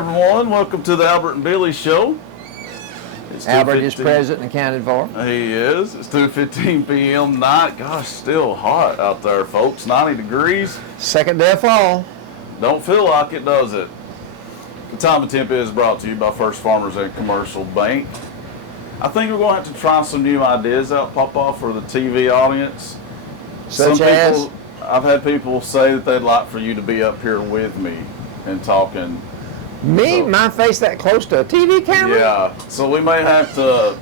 everyone. Welcome to the Albert and Billy Show. Albert is present and accounted for. He is. It's 2:15 p.m. night. Gosh, still hot out there, folks. 90 degrees. Second day of fall. Don't feel like it, does it? The Time of Temp is brought to you by First Farmers and Commercial Bank. I think we're going to have to try some new ideas out, Papa, for the TV audience. Such as? I've had people say that they'd like for you to be up here with me and talking. Me? So, my face that close to a TV camera? Yeah. So we may have to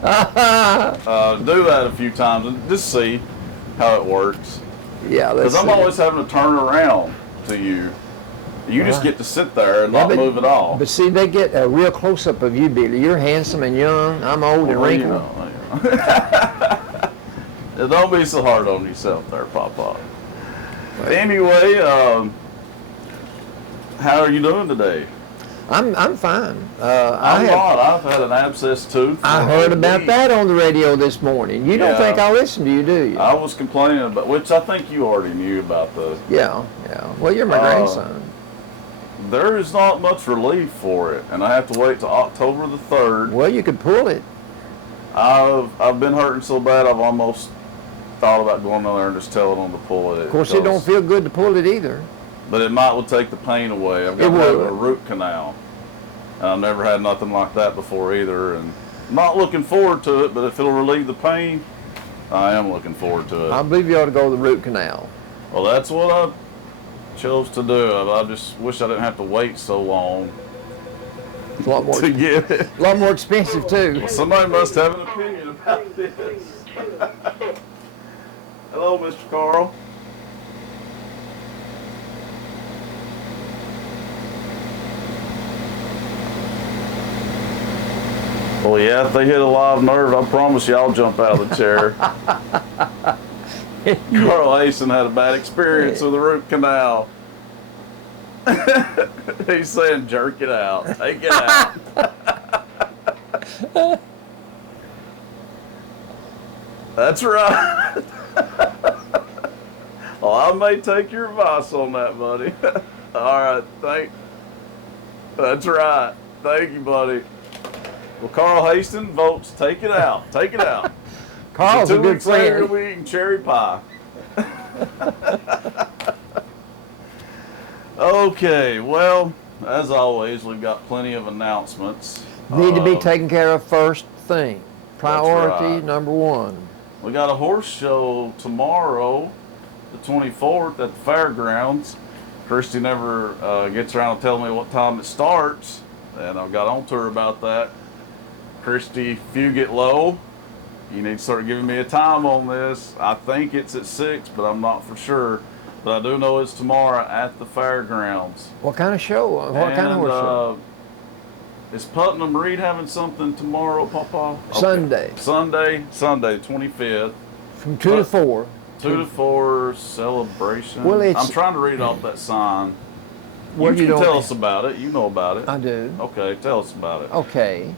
do that a few times and just see how it works. Yeah, because I'm always having to turn around to you. You just get to sit there and not move at all. But see, they get a real close-up of you, Billy. You're handsome and young. I'm old and wrinkled. Don't be so hard on yourself there, Papa. Anyway, how are you doing today? I'm fine. I've had an abscess tooth. I heard about that on the radio this morning. You don't think I listen to you, do you? I was complaining about, which I think you already knew about the. Yeah. Well, you're my grandson. There is not much relief for it, and I have to wait till October the 3rd. Well, you could pull it. I've been hurting so bad I've almost thought about going down there and just telling them to pull it. Of course, it don't feel good to pull it either. But it will take the pain away. I've got to have a root canal. I've never had nothing like that before either, and I'm not looking forward to it, but if it'll relieve the pain, I am looking forward to it. I believe you ought to go to the root canal. Well, that's what I chose to do. I just wish I didn't have to wait so long a lot more to get it. A lot more expensive, too. Well, somebody must have an opinion about this. Hello, Mr. Carl. Well, yeah, if they hit a live nerve, I promise you I'll jump out of the chair. Carl Hasten had a bad experience with the root canal. He's saying, jerk it out. Take it out. That's right. Well, I may take your advice on that, buddy. All right, that's right. Thank you, buddy. Well, Carl Haston votes take it out. Take it out. Carl's a good friend. 2 weeks later, we're eating cherry pie. Okay, well, as always, we've got plenty of announcements. Need to be taken care of first thing. Priority number one. We got a horse show tomorrow, the 24th, at the fairgrounds. Christy never gets around to telling me what time it starts, and I've got on to her about that. Christy, if you get low, you need to start giving me a time on this. I think it's at 6, but I'm not for sure. But I do know it's tomorrow at the fairgrounds. What kind of show? What kind of horse show? Is Putnam Reed having something tomorrow, Papa? Okay. Sunday, 25th. From 2 to 4. 2 to 4 celebration. Well, I'm trying to read off that sign. Well, you can tell us about it. You know about it. I do. Okay, tell us about it. Okay.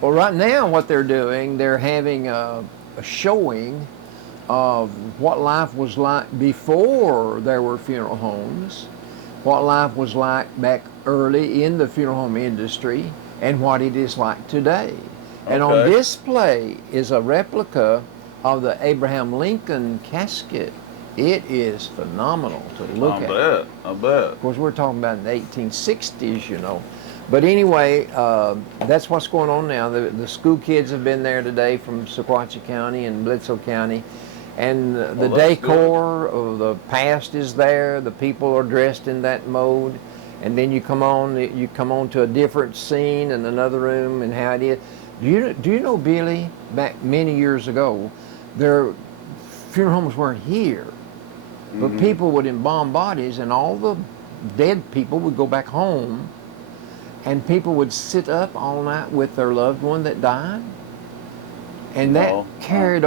Well, right now what they're doing, they're having a showing of what life was like before there were funeral homes, what life was like back early in the funeral home industry, and what it is like today. And on display is a replica of the Abraham Lincoln casket. It is phenomenal to look at. I bet. Of course, we're talking about in the 1860s, you know. But anyway, that's what's going on now. The school kids have been there today from Sequatchie County and Bledsoe County. And the decor of the past is there. The people are dressed in that mode. And then you come on to a different scene in another room and how it is. Do you know, Billy, back many years ago, their funeral homes weren't here. But people would embalm bodies, and all the dead people would go back home, and people would sit up all night with their loved one that died. And that carried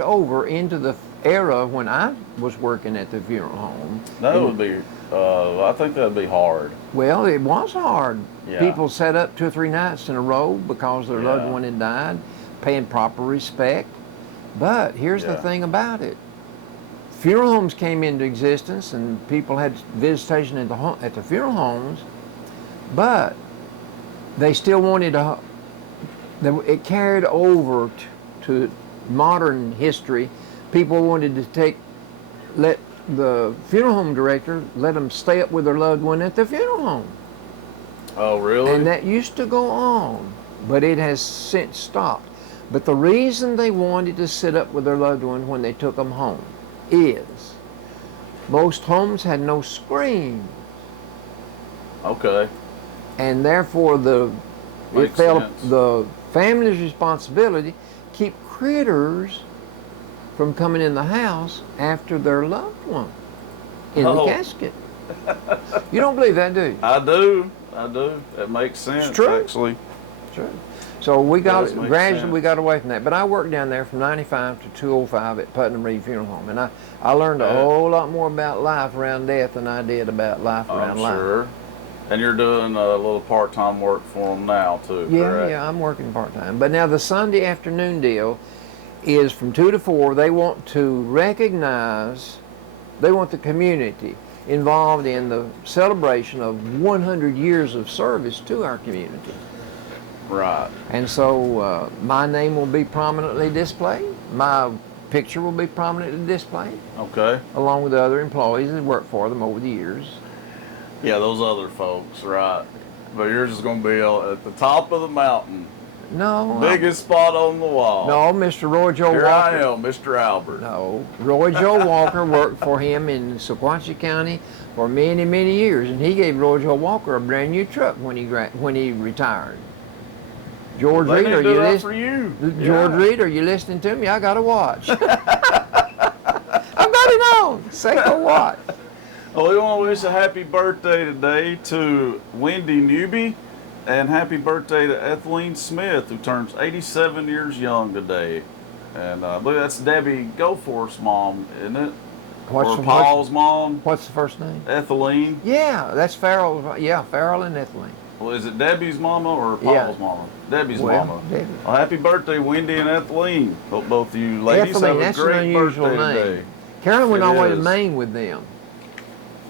over into the era when I was working at the funeral home. That would be, I think that would be hard. Well, it was hard. Yeah. People sat up 2 or 3 nights in a row because their loved one had died, paying proper respect. But here's the thing about it. Funeral homes came into existence and people had visitation at the funeral homes. But they still wanted to, it carried over to modern history. People wanted to let the funeral home director let them stay up with their loved one at the funeral home. Oh, really? And that used to go on, but it has since stopped. But the reason they wanted to sit up with their loved one when they took them home is most homes had no screen. Okay. And therefore it fell the family's responsibility keep critters from coming in the house after their loved one in the casket. You don't believe that, do you? I do. That makes sense. It's true. Actually. True. So we gradually got away from that. But I worked down there from 95 to 205 at Putnam Reed Funeral Home, and I learned a whole lot more about life around death than I did about life around life. Sure. And you're doing a little part-time work for them now too, correct? Yeah, I'm working part-time. But now the Sunday afternoon deal is from 2 to 4. They want to recognize, they want the community involved in the celebration of 100 years of service to our community. Right. And so my name will be prominently displayed. My picture will be prominently displayed. Okay. Along with the other employees that worked for them over the years. Yeah, those other folks, right. But yours is going to be at the top of the mountain. No. Biggest spot on the wall. No, Mr. Roy Joe Here Walker. I am, Mr. Albert. No, Roy Joe Walker worked for him in Sequatchie County for many, many years, and he gave Roy Joe Walker a brand new truck when he retired. George Reed, are you listening? George Reed, are you listening to me? I got a watch. I've got it on. Seiko watch. Well, we want to wish a happy birthday today to Wendy Newby, and happy birthday to Ethelene Smith, who turns 87 years young today. And I believe that's Debbie Goforth's mom, isn't it? Or Paul's mom. What's the first name? Ethelene. Yeah, that's Farrell. Yeah, Farrell and Ethelene. Well, is it Debbie's mama or Paul's mama? Debbie's mama. Debbie. Well, happy birthday, Wendy and Ethelene. Hope both of you ladies Ethelene, have a great birthday today. Carolyn went all the way to Maine with them.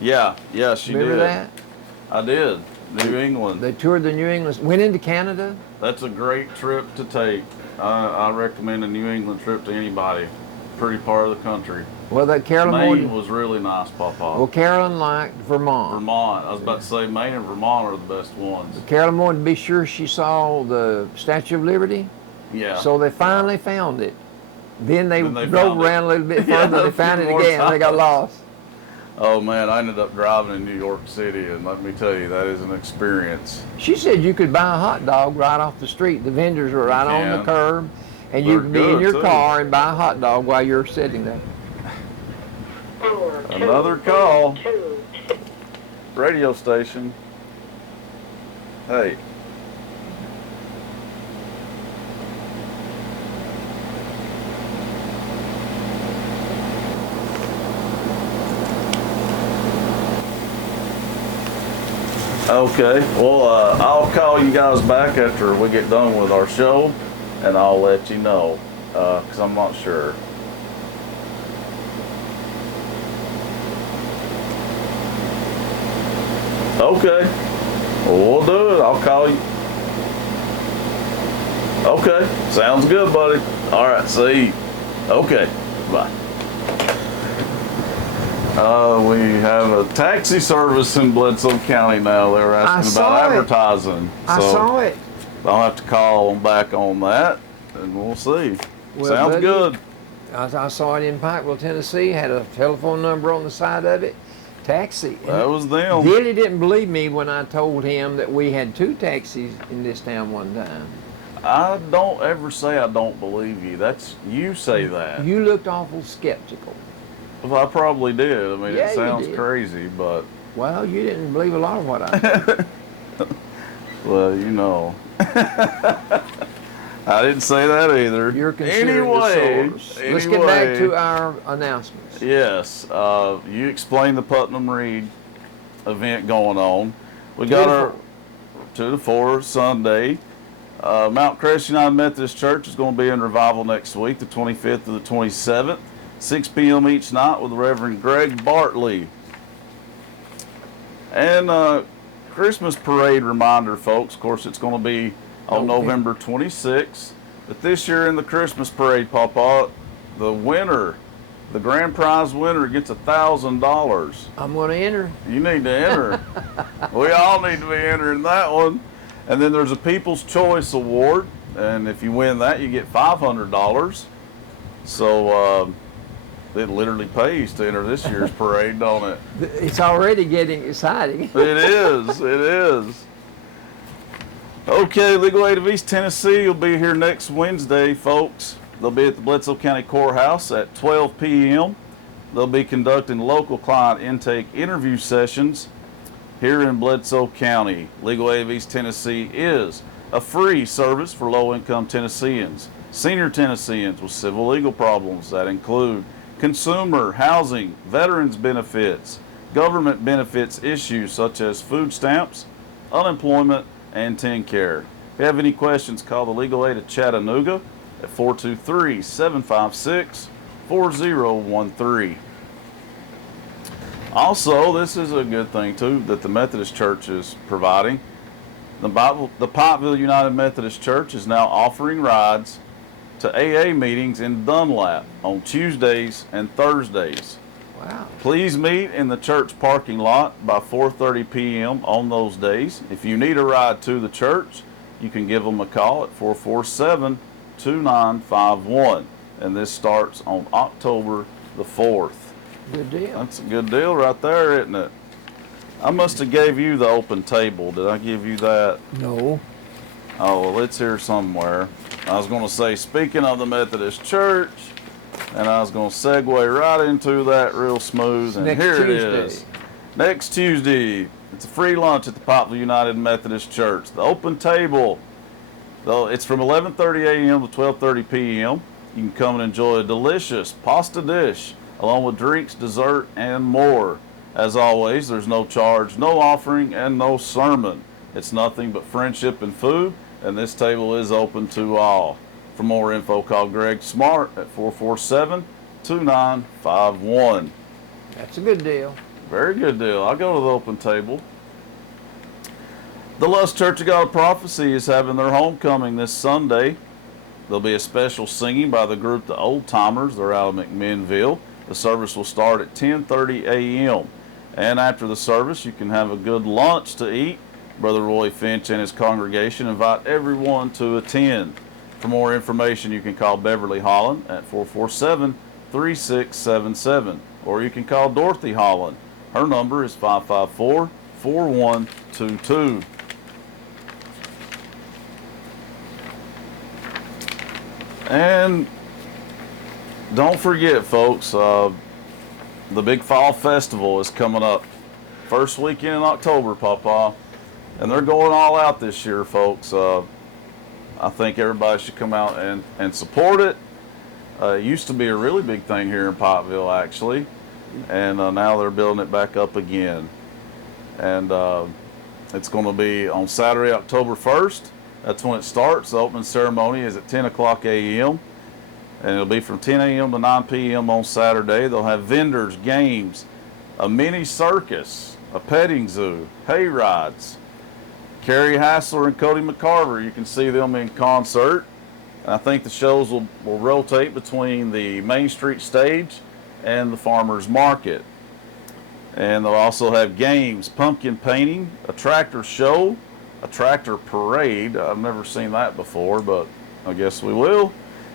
Yeah, she Remember did. that? I did. New England. They toured the New England, went into Canada. That's a great trip to take. I recommend a New England trip to anybody. Pretty part of the country. Well, that Carolyn Maine was really nice, Papa. Well, Carolyn liked Vermont. Vermont. I was about to say Maine and Vermont are the best ones. Carolyn wanted to be sure she saw the Statue of Liberty. Yeah. So they finally found it. Then they drove around a little bit further. They found it again. They got lost. Oh man, I ended up driving in New York City, and let me tell you, that is an experience. She said you could buy a hot dog right off the street. The vendors are right on the curb, and you can be in your car and buy a hot dog while you're sitting there. Another call. Radio station. Hey. Okay, well, I'll call you guys back after we get done with our show, and I'll let you know, because I'm not sure. Okay, well, we'll do it. I'll call you. Okay, sounds good, buddy. All right, see you. Okay, bye. We have a taxi service in Bledsoe County now. They were asking about advertising. I saw it. I'll have to call them back on that, and we'll see. Well, sounds buddy, good. I saw it in Pikeville, Tennessee. Had a telephone number on the side of it. Taxi. That was them. Billy didn't believe me when I told him that we had 2 taxis in this town one time. I don't ever say I don't believe you. That's you say that. You looked awful skeptical. Well, I probably did. I mean, Yeah, it sounds you did. crazy, but Well, you didn't believe a lot of what I said. well, you know. I didn't say that either. You're considered the source. Let's get back to our announcements. Yes, you explained the Putnam Reed event going on. We got our 2 to 4 Sunday. Mount Crest United Methodist Church is going to be in revival next week, the 25th to the 27th, 6 p.m. each night with the Reverend Greg Bartley. And Christmas parade reminder, folks. Of course, it's going to be on November 26th. But this year in the Christmas parade, Papa, the winner, the grand prize winner gets $1,000. I'm going to enter. You need to enter. We all need to be entering that one. And then there's a People's Choice Award. And if you win that, you get $500. So it literally pays to enter this year's parade, don't it? It's already getting exciting. It is. It is. Okay, Legal Aid of East Tennessee will be here next Wednesday, folks. They'll be at the Bledsoe County Courthouse at 12 p.m. They'll be conducting local client intake interview sessions here in Bledsoe County. Legal Aid of East Tennessee is a free service for low-income Tennesseans, senior Tennesseans with civil legal problems that include consumer, housing, veterans benefits, government benefits issues such as food stamps, unemployment, and TennCare. If you have any questions, call the Legal Aid of Chattanooga at 423-756-4013. Also, this is a good thing too that the Methodist Church is providing. The Pikeville United Methodist Church is now offering rides to AA meetings in Dunlap on Tuesdays and Thursdays. Wow. Please meet in the church parking lot by 4:30 p.m. on those days. If you need a ride to the church, you can give them a call at 447-2951. And this starts on October the 4th. Good deal. That's a good deal right there, isn't it? I must have gave you the open table. Did I give you that? No. Oh, well, it's here somewhere. I was going to say, speaking of the Methodist Church, and I was going to segue right into that real smooth, and here it is. Next Tuesday, it's a free lunch at the Pikeville United Methodist Church. The open table, though, it's from 11:30 a.m. to 12:30 p.m. You can come and enjoy a delicious pasta dish, along with drinks, dessert, and more. As always, there's no charge, no offering, and no sermon. It's nothing but friendship and food, and this table is open to all. For more info, call Greg Smart at 447-2951. That's a good deal. Very good deal. I'll go to the open table. The Lust Church of God of Prophecy is having their homecoming this Sunday. There'll be a special singing by the group The Old Timers. They're out of McMinnville. The service will start at 10:30 a.m. And after the service, you can have a good lunch to eat. Brother Roy Finch and his congregation invite everyone to attend. For more information, you can call Beverly Holland at 447-3677. Or you can call Dorothy Holland. Her number is 554-4122. And don't forget, folks, the Big Fall Festival is coming up first weekend in October, Papa. And they're going all out this year, folks. I think everybody should come out and support it. It used to be a really big thing here in Pikeville, actually. And now they're building it back up again. And it's going to be on Saturday, October 1st. That's when it starts. The opening ceremony is at 10 o'clock a.m. And it'll be from 10 a.m. to 9 p.m. on Saturday. They'll have vendors, games, a mini circus, a petting zoo, hay rides. Carrie Hassler and Cody McCarver, you can see them in concert. And I think the shows will rotate between the Main Street stage and the Farmers Market. And they'll also have games, pumpkin painting, a tractor show, a tractor parade. I've never seen that before, but I guess we will.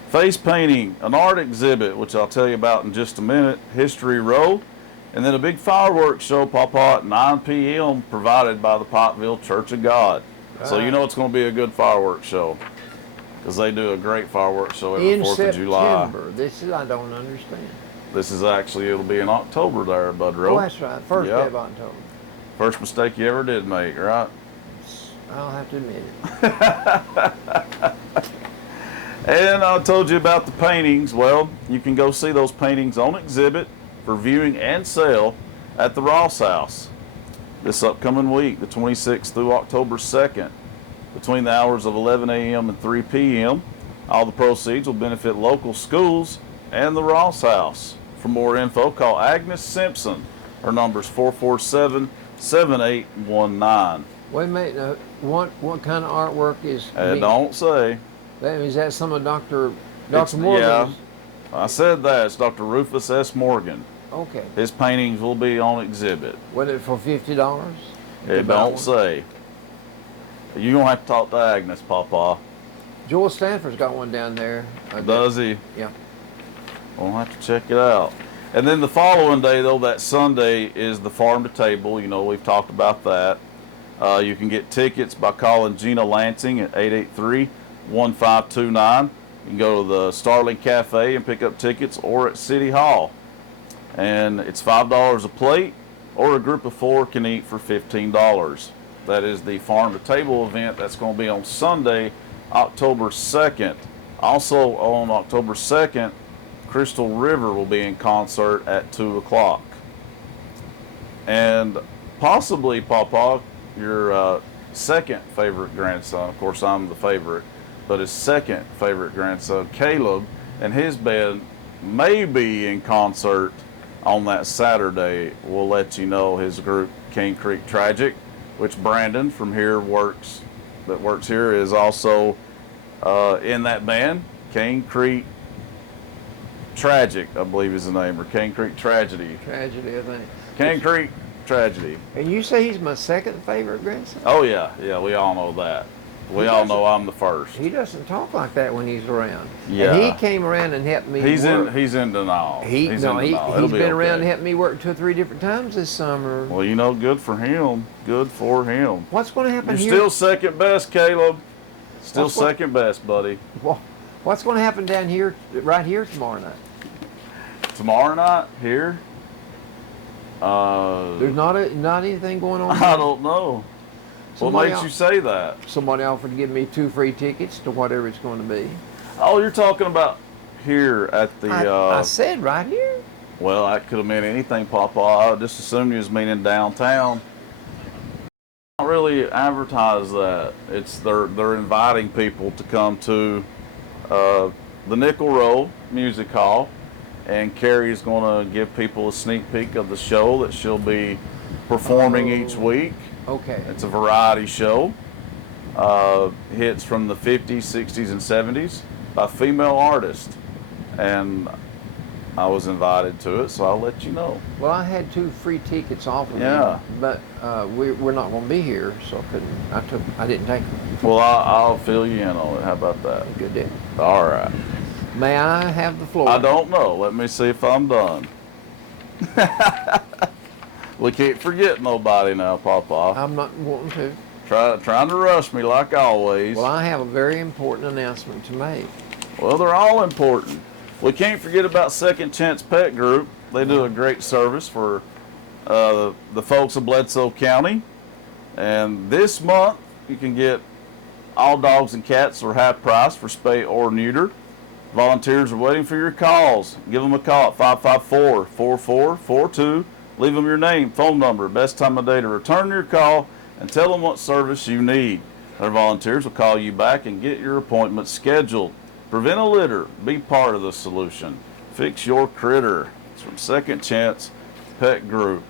Face painting, an art exhibit, which I'll tell you about in just a minute, History Row, and then a big fireworks show, Papa, at 9 p.m. provided by the Pikeville Church of God. Right. So you know it's going to be a good fireworks show because they do a great fireworks show every 4th of July. This is, I don't understand. This is actually, it'll be in October there, Budrow. Oh, that's right. First day of October. First mistake you ever did make, right? I'll have to admit it. And I told you about the paintings. Well, you can go see those paintings on exhibit for viewing and sale at the Ross House this upcoming week, the 26th through October 2nd, between the hours of 11 a.m. and 3 p.m. All the proceeds will benefit local schools and the Ross House. For more info, call Agnes Simpson. Her number is 7819. Wait a minute. What kind of artwork is? Don't say. Is that some of Dr. It's- Morgan's? Yeah, I said that. It's Dr. Rufus S. Morgan. Okay. His paintings will be on exhibit. Was it for $50? It don't say. You gonna have to talk to Agnes, Papa. Joel Stanford's got one down there. Does he? Yeah. We'll have to check it out. And then the following day, though, that Sunday, is the Farm to Table. You know, we've talked about that. You can get tickets by calling Gina Lansing at 883-1529. You can go to the Starling Cafe and pick up tickets, or at City Hall. And it's $5 a plate, or a group of 4 can eat for $15. That is the Farm to Table event. That's going to be on Sunday, October 2nd. Also on October 2nd, Crystal River will be in concert at 2 o'clock. And possibly, Papa, your second favorite grandson, of course I'm the favorite, but his second favorite grandson, Caleb, and his band may be in concert on that Saturday. We'll let you know. His group, Cane Creek Tragic, which Brandon from here works here, is also in that band. Cane Creek Tragic, I believe is the name, or Cane Creek Tragedy. Tragedy, I think. Cane Creek Tragedy. And you say he's my second favorite grandson? Oh yeah, we all know that. We all know I'm the first. He doesn't talk like that when he's around. Yeah. And he came around and helped me work. He's in denial. He's been around and helped me work 2 or 3 different times this summer. Well, you know, good for him. Good for him. What's going to happen You're here? still second best, Caleb. Still second best, buddy. Well, what's going to happen down here, right here tomorrow night? Tomorrow night here? There's not anything going on. I don't know. What makes you say that? Somebody offered to give me 2 free tickets to whatever it's going to be. Oh, you're talking about here at the... I said right here. Well, that could have meant anything, Papa. I just assumed you was meaning downtown. Don't really advertise that. They're inviting people to come to the Nickel Row Music Hall, and Carrie's going to give people a sneak peek of the show that she'll be performing each week. Okay. It's a variety show. Hits from the 50s, 60s, and 70s by female artists. And I was invited to it, so I'll let you know. Well, I had 2 free tickets off of Yeah. them, but we're not going to be here, so I didn't take them. Well, I'll fill you in on it. How about that? Good deal. All right. May I have the floor? I don't know. Let me see if I'm done. We can't forget nobody now, Papa. I'm not wanting to. Trying to rush me like always. Well, I have a very important announcement to make. Well, they're all important. We can't forget about Second Chance Pet Group. They do a great service for the folks of Bledsoe County. And this month, you can get all dogs and cats for half price for spay or neuter. Volunteers are waiting for your calls. Give them a call at 554-4442. Leave them your name, phone number, best time of day to return your call, and tell them what service you need. Their volunteers will call you back and get your appointment scheduled. Prevent a litter. Be part of the solution. Fix your critter. It's from Second Chance Pet Group.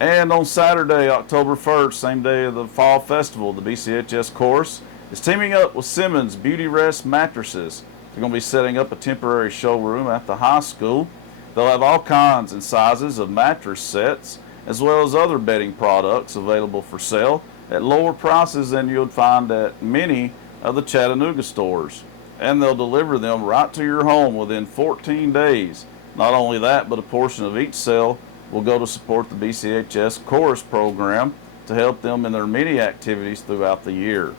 And on Saturday, October 1st, same day of the Fall Festival, the BCHS Chorus is teaming up with Simmons Beauty Rest Mattresses. They're going to be setting up a temporary showroom at the high school. They'll have all kinds and sizes of mattress sets, as well as other bedding products available for sale at lower prices than you'll find at many of the Chattanooga stores. And they'll deliver them right to your home within 14 days. Not only that, but a portion of each sale will go to support the BCHS Chorus program to help them in their many activities throughout the year.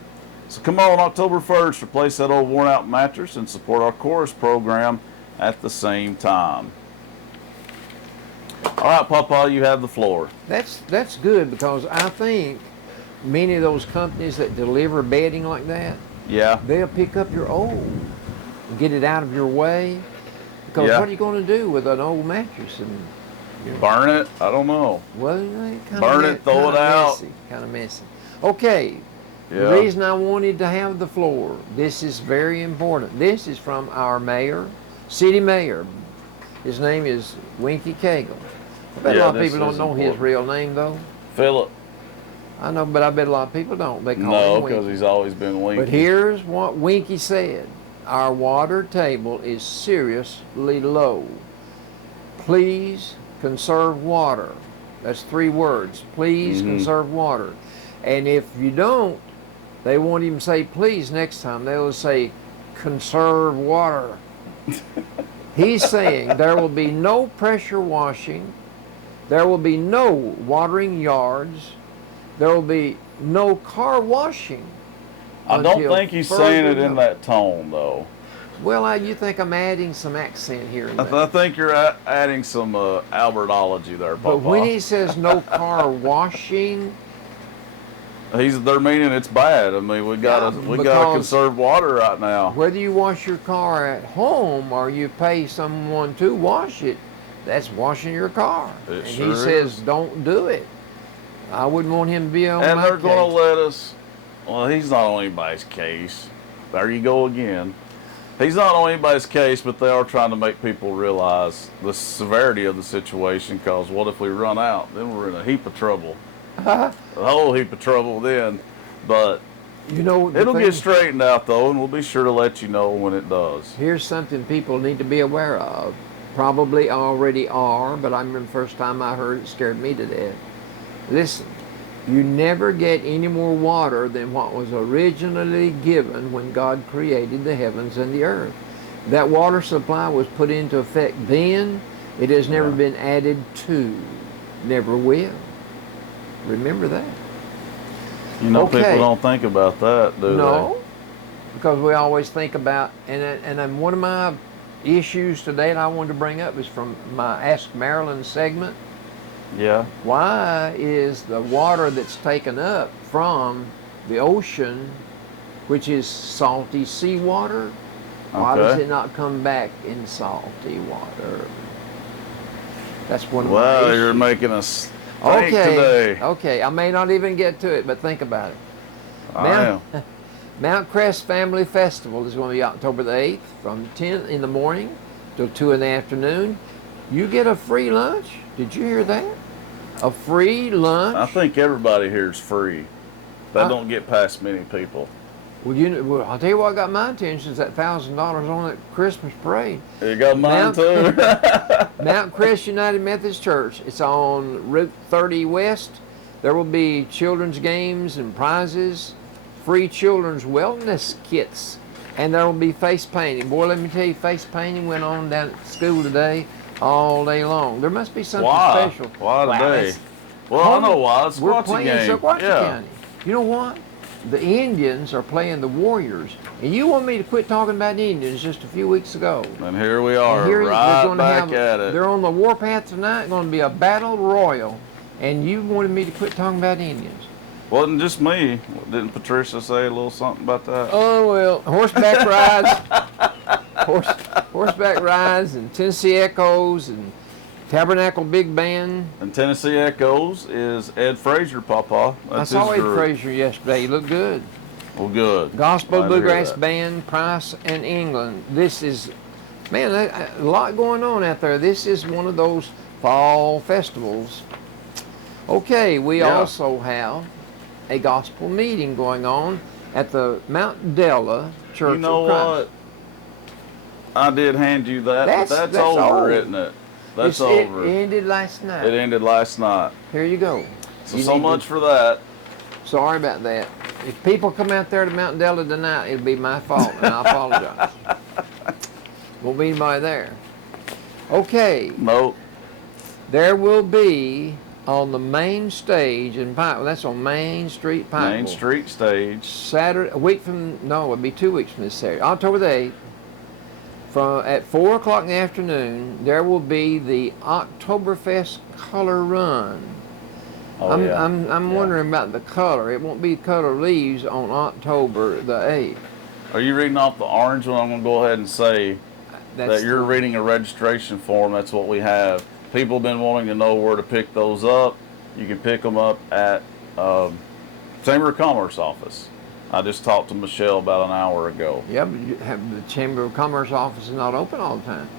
So come on, October 1st, replace that old worn out mattress and support our Chorus program at the same time. All right, Papa, you have the floor. That's good, because I think many of those companies that deliver bedding like that, Yeah. they'll pick up your old and get it out of your way. Because Yeah. what are you going to do with an old mattress? And Burn it? I don't know. well, Burn it, throw it out. Kind of messy. Okay. Yeah. The reason I wanted to have the floor, this is very important. This is from our mayor, city mayor. His name is Winky Cagle. I bet a Yeah, lot of this people don't is know his important. real name, though. Philip. I know, but I bet a lot of people don't. They call No, him because Winky. he's always been Winky. But here's what Winky said. Our water table is seriously low. Please conserve water. That's 3 words. Please conserve water. And if you don't, they won't even say please next time. They'll say conserve water. He's saying there will be no pressure washing. There will be no watering yards. There will be no car washing. I don't think he's saying it in that tone, though. Well, you think I'm adding some accent here and there. I think you're adding some Albertology there, Papa. But when he says no car washing, they're meaning it's bad. I mean, we gotta conserve water right now. Whether you wash your car at home or you pay someone to wash it, that's washing your car. It and sure he says is. don't do it. I wouldn't want him to be on And my they're going case. to let us. Well, he's not on anybody's case. There you go again. He's not on anybody's case, but they are trying to make people realize the severity of the situation. Because what if we run out? Then we're in a heap of trouble. A whole heap of trouble then. But You know, the it'll thing- get straightened out though, and we'll be sure to let you know when it does. Here's something people need to be aware of. Probably already are, but I remember the first time I heard it scared me to death. Listen, you never get any more water than what was originally given when God created the heavens and the earth. That water supply was put into effect then. It has never been added to. Never will. Remember that. You know, Okay. people don't think about that, do No, because we always think about, and then one of my issues today that I wanted to bring up is from my Ask Marilyn segment. they? Yeah. Why is the water that's taken up from the ocean, which is salty seawater, why does Okay. it not come back in salty water? That's one of my Well, issues. you're making us think today. Okay, I may not even get to it, but think about it. I am. Mount Crest Family Festival is going to be October the 8th from 10 in the morning till 2 in the afternoon. You get a free lunch. Did you hear that? A free lunch. I think everybody here is free. That don't get past many people. Well, I'll tell you what got my attention is that $1,000 on that Christmas parade. You got mine too. Mount Crest United Methodist Church. It's on Route 30 West. There will be children's games and prizes, free children's wellness kits, and there will be face painting. Boy, let me tell you, face painting went on down at school today all day long. There must be something Why? special. Why today? it's- Well, I know why. It's a We're Squatchy playing game. Sequatchie Yeah. County. You know what? The Indians are playing the Warriors, and you want me to quit talking about Indians just a few weeks ago. And here we are, And here they're right gonna back at it. They're on the warpath tonight. Going to be a battle royal, and you wanted me to quit talking about Indians. Wasn't just me. Didn't Patricia say a little something about that? Oh well, horseback rides, horseback rides, and Tennessee Echoes, and Tabernacle Big Band. And Tennessee Echoes is Ed Frazier, Papa. I That's saw his Ed group. Frazier yesterday. He looked good. Well, good. Gospel Glad to hear Bluegrass that. Band, Price and England. This is, man, a lot going on out there. This is one of those fall festivals. Okay, we Yeah. also have a gospel meeting going on at the Mount Della Church You know of Christ. what? I did hand you that, but that's That's over, old. isn't it? That's It over. ended last night. It ended last night. Here you go. So, You so need to- much for that. Sorry about that. If people come out there to Mount Della tonight, it'll be my fault, and I apologize. Won't be anybody there. Okay, Nope. there will be on the main stage in Pikeville. That's on Main Street, Pikeville. Main Street stage. Saturday, a week from, no, it'll be 2 weeks from this Saturday, October the 8th. At 4 o'clock in the afternoon, there will be the Oktoberfest Color Run. Oh, I'm yeah. Yeah. wondering about the color. It won't be color leaves on October the 8th. Are you reading off the orange one? I'm going to go ahead and say that you're reading a registration form. That's what we have. People have been wanting to know where to pick those up. You can pick them up at Chamber of Commerce office. I just talked to Michelle about an hour ago. Yeah, but you have the Chamber of Commerce office is not open all the time.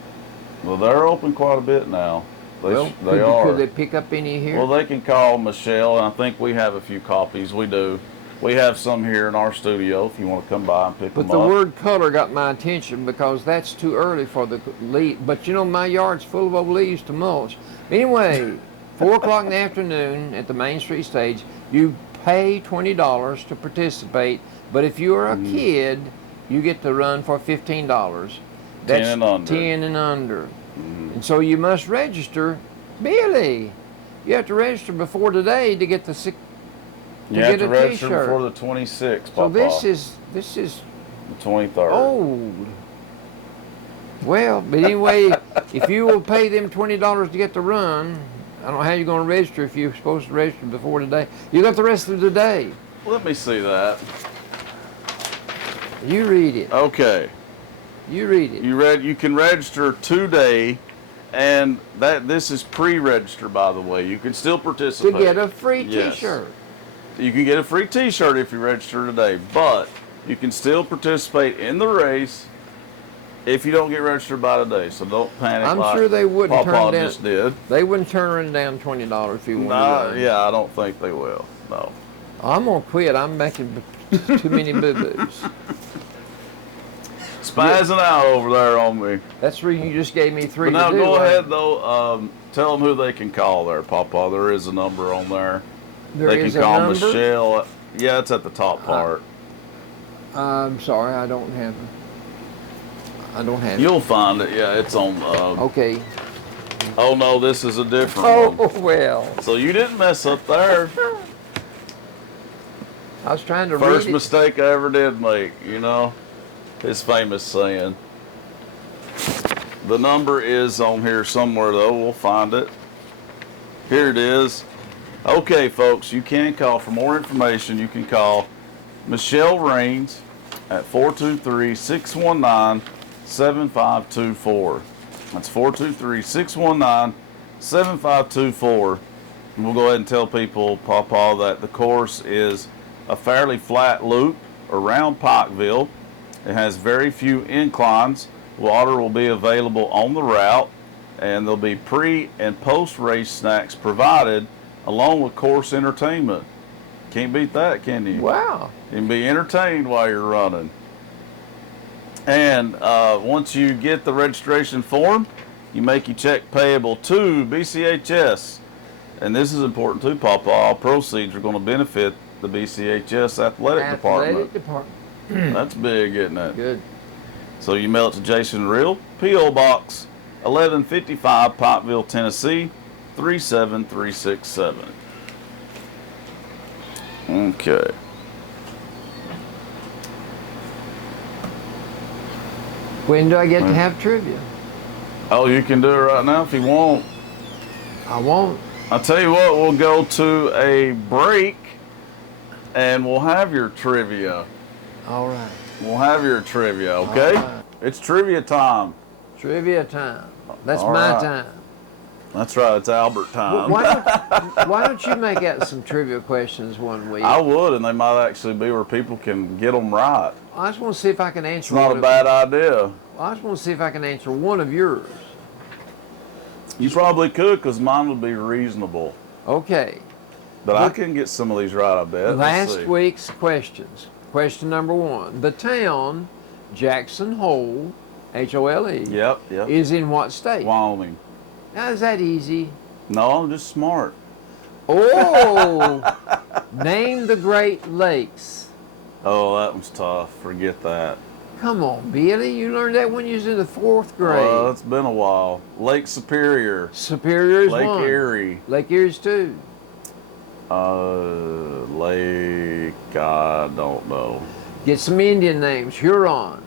Well, they're open quite a bit now. Well, They are. could they pick up any here? Well, they can call Michelle, and I think we have a few copies. We do. We have some here in our studio if you want to come by and pick them up. But the word color got my attention because that's too early for the leaf. But you know, my yard's full of old leaves to mulch. Anyway, 4 o'clock in the afternoon at the Main Street stage, you pay $20 to participate. But if you are a kid, you get to run for $15. That's 10 and under. 10 and under. And so you must register. Billy, you have to register before today to get the You have to register t-shirt. before the 26th, So Papa. this is the 23rd. old. Well, but anyway, if you will pay them $20 to get the run, I don't know how you're going to register if you're supposed to register before today. You got the rest of the day. Let me see that. You read it. Okay. You read it. You can register today, and this is pre-register, by the way. You can still To participate. get a free Yes. T-shirt. You can get a free T-shirt if you register today, but you can still participate in the race if you don't get registered by today. So don't panic. I'm like sure they wouldn't Papa turn down. just did. They wouldn't turn down $20 if you wanted Nah, to. yeah, I don't think they will. No. I'm gonna quit. I'm making too many boo-boos. Spazzing out over there on me. That's the reason you just gave me three. But now to do, go wasn't ahead it? though. Tell them who they can call there, Papa. There is a number on there. There They is can a call number? Michelle. Yeah, it's at the top part. I'm sorry, I don't have it. I don't have it. You'll find it. Yeah, it's on. Okay. Oh no, this is a different one. Oh well. So you didn't mess up there. I was trying to First read it. mistake I ever did make. You know, his famous saying. The number is on here somewhere though. We'll find it. Here it is. Okay, folks, you can call for more information. You can call Michelle Raines at 423-619-7524. That's 423-619-7524. And we'll go ahead and tell people, Pawpaw, that the course is a fairly flat loop around Pikeville. It has very few inclines. Water will be available on the route, and there'll be pre and post race snacks provided along with course entertainment. Can't beat that, can you? Wow. You can be entertained while you're running. And once you get the registration form, you make your check payable to BCHS. And this is important too, Papa. All proceeds are going to benefit the BCHS athletic department. That's big, isn't it? Good. So you mail it to Jason Real, P.O. Box 1155, Pikeville, Tennessee 37367. Okay. When do I get to have trivia? Oh, you can do it right now if you want. I won't. I'll tell you what, we'll go to a break and we'll have your trivia. All right. We'll have your trivia, okay? All right. It's trivia time. Trivia time. That's All my right. time. That's right, it's Albert time. Why don't you make out some trivia questions one week? I would, and they might actually be where people can get them right. I just want to see if I can answer It's not one a bad idea. I just want to see if I can answer one of yours. You probably could, because mine would be reasonable. Okay. But I Look- can get some of these right, I bet. Let's Last see. week's questions. Question number 1. The town Jackson Hole, H-O-L-E, Yep. is in what state? Wyoming. Now, is that easy? No, I'm just smart. Oh! Name the Great Lakes. Oh, that was tough. Forget that. Come on, Billy. You learned that when you was in the 4th grade. It's been a while. Lake Superior. Superior is Lake 1. Erie. Lake Erie's 2. Lake, I don't know. Get some Indian names. Huron.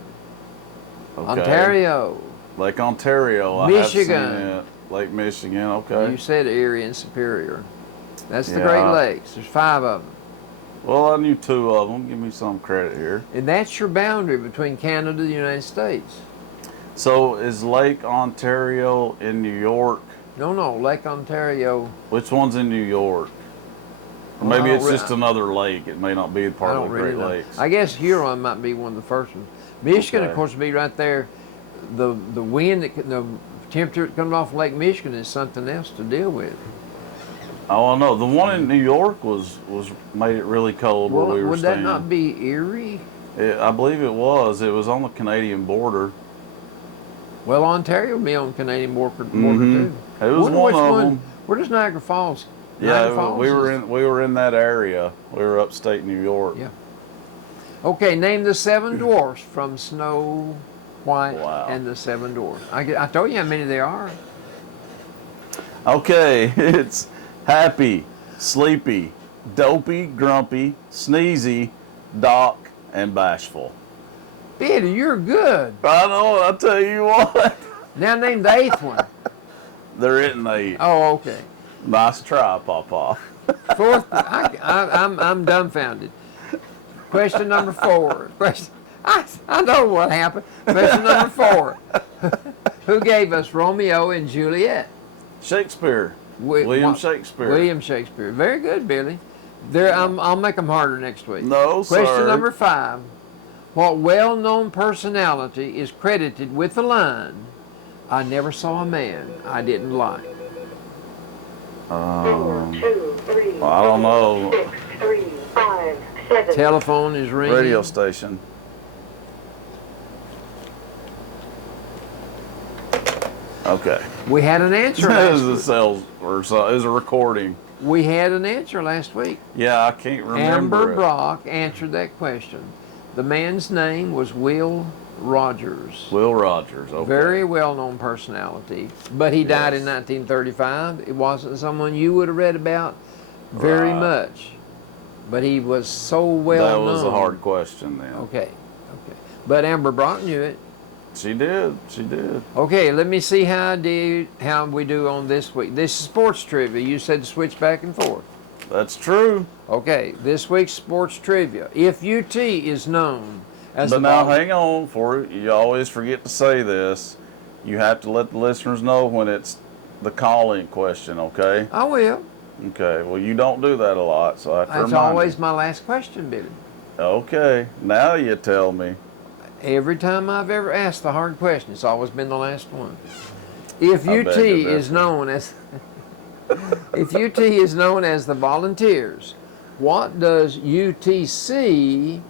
Okay. Ontario. Lake Ontario. Michigan. I have seen it. Lake Michigan. Okay. You said Erie and Superior. That's the Yeah. Great Lakes. There's 5 of them. Well, I knew 2 of them. Give me some credit here. And that's your boundary between Canada and the United States. So is Lake Ontario in New York? No, Lake Ontario. Which one's in New York? Or Well, maybe I it's don't just another lake. It may not be I part of don't the really Great know. Lakes. I guess Huron might be one of the first ones. Michigan, Okay. of course, would be right there. The wind, the temperature that comes off Lake Michigan is something else to deal with. Oh, no. The one in New York was made it really cold where we were would staying. that not be Erie? I believe it was. It was on the Canadian border. Well, Ontario would be on the Canadian border Mhm. too. It was Wonder one which of them. Where does Niagara Falls? Yeah, Niagara Falls we is- were in that area. We were upstate New York. Yeah. Okay, name the 7 dwarfs from Snow White Wow. and the 7 dwarfs. I told you how many there are. Okay, it's happy, sleepy, dopey, grumpy, sneezy, Doc, and bashful. Billy, you're good. I know. I tell you what, Now name the 8th one. there isn't a Oh, okay. nice try, Papa. 4th, I'm dumbfounded. Question number 4. I know what happened. Question number 4. Who gave us Romeo and Juliet? Shakespeare. William Shakespeare. William Shakespeare. Very good, Billy. There, I'll make them harder next week. No, sir. Question number 5. What well-known personality is credited with the line, "I never saw a man I didn't like"? Well, I don't know. 6, 3, 5, 7. Telephone is ringing. Radio station. Okay. We had an answer It last was a week. sales or so. It was a recording. We had an answer last week. Yeah, I can't remember. Amber it. Brock answered that question. The man's name was Will Rogers. Will Rogers. Okay. Very well-known personality, but he died in Yes. 1935. It wasn't someone you would have read about very Right. much, but he was so well-known. That was a hard question then. Okay. But Amber Brock knew it. She did. She did. Okay, let me see how we do on this week. This is sports trivia. You said to switch back and forth. That's true. Okay, this week's sports trivia. If UT is known as But the now, ball- hang on. For you always forget to say this. You have to let the listeners know when it's the call-in question. Okay. I will. Okay. Well, you don't do that a lot, so I have to That's remind always my last question, Billy. you. Okay. Now you tell me. Every time I've ever asked the hard question, it's always been the last one. If I UT beg your is known as if UT is known as the Volunteers, what does UTC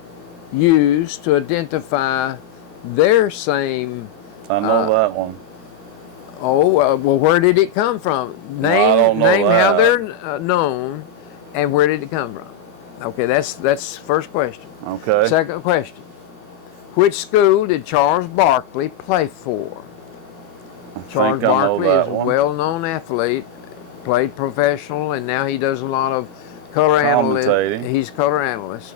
use to identify their same? I know that one. Well, where did it come from? Name I don't know name how that. they're known, and where did it come from? Okay, that's first question. Okay. Second question. Which school did Charles Barkley play for? Charles think I know Barkley that is a one. well-known athlete, played professional, and now he does a lot of color analyst. Commentating. He's color analyst.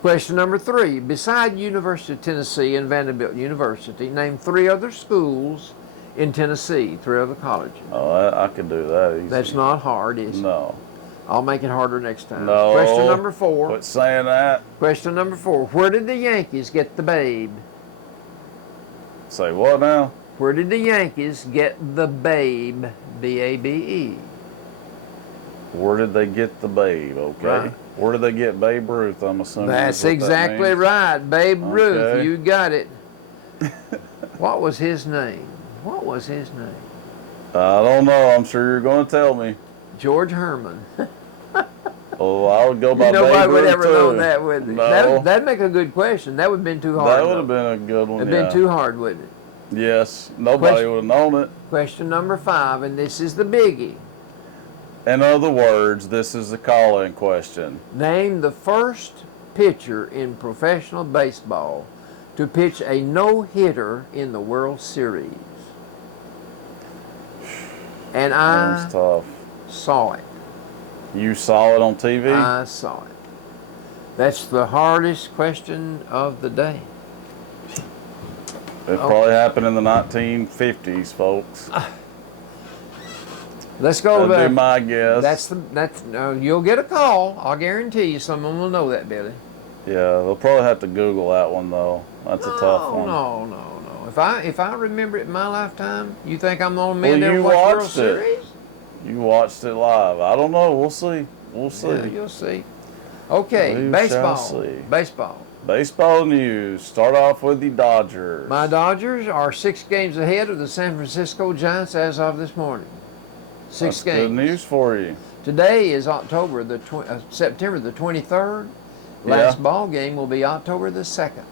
Question number 3. Beside University of Tennessee and Vanderbilt University, name 3 other schools in Tennessee, 3 other colleges. Oh, I can do that easy. That's not hard, is it? No. I'll make it harder next time. No. Question number 4. Quit saying that. Question number 4. Where did the Yankees get the Babe? Say what now? Where did the Yankees get the Babe? B-A-B-E. Where did they get the Babe? Okay. Right. Where did they get Babe Ruth? I'm assuming. That's is what that exactly means. right. Babe Ruth. Okay. You got it. What was his name? What was his name? I don't know. I'm sure you're going to tell me. George Herman. Oh, I would go by Nobody Babe would Ruth ever too. known that, would they? No. That'd make a good question. That would have been too hard. That would have been a good one. It'd yeah. been too hard, wouldn't it? Yes. Nobody Question- would have known it. Question number 5, and this is the biggie. In other words, this is the call-in question. Name the first pitcher in professional baseball to pitch a no-hitter in the World Series. And I That's tough. saw it. You saw it on TV? I saw it. That's the hardest question of the day. It probably happened in the 1950s, folks. Let's go That'd be to my guess. you'll get a call. I'll guarantee you someone will know that, Billy. Yeah, they'll probably have to Google that one though. That's a tough one. No. If I remember it in my lifetime, you think I'm the only Well, man that ever you watched World watched it. Series? You watched it live. I don't know. We'll see. We'll see. Yeah, you'll see. Okay, We baseball. shall see. Baseball. Baseball news. Start off with the Dodgers. My Dodgers are 6 games ahead of the San Francisco Giants as of this morning. Six That's games. good news for you. Today is September the 23rd. Last Yeah. ball game will be October the 2nd.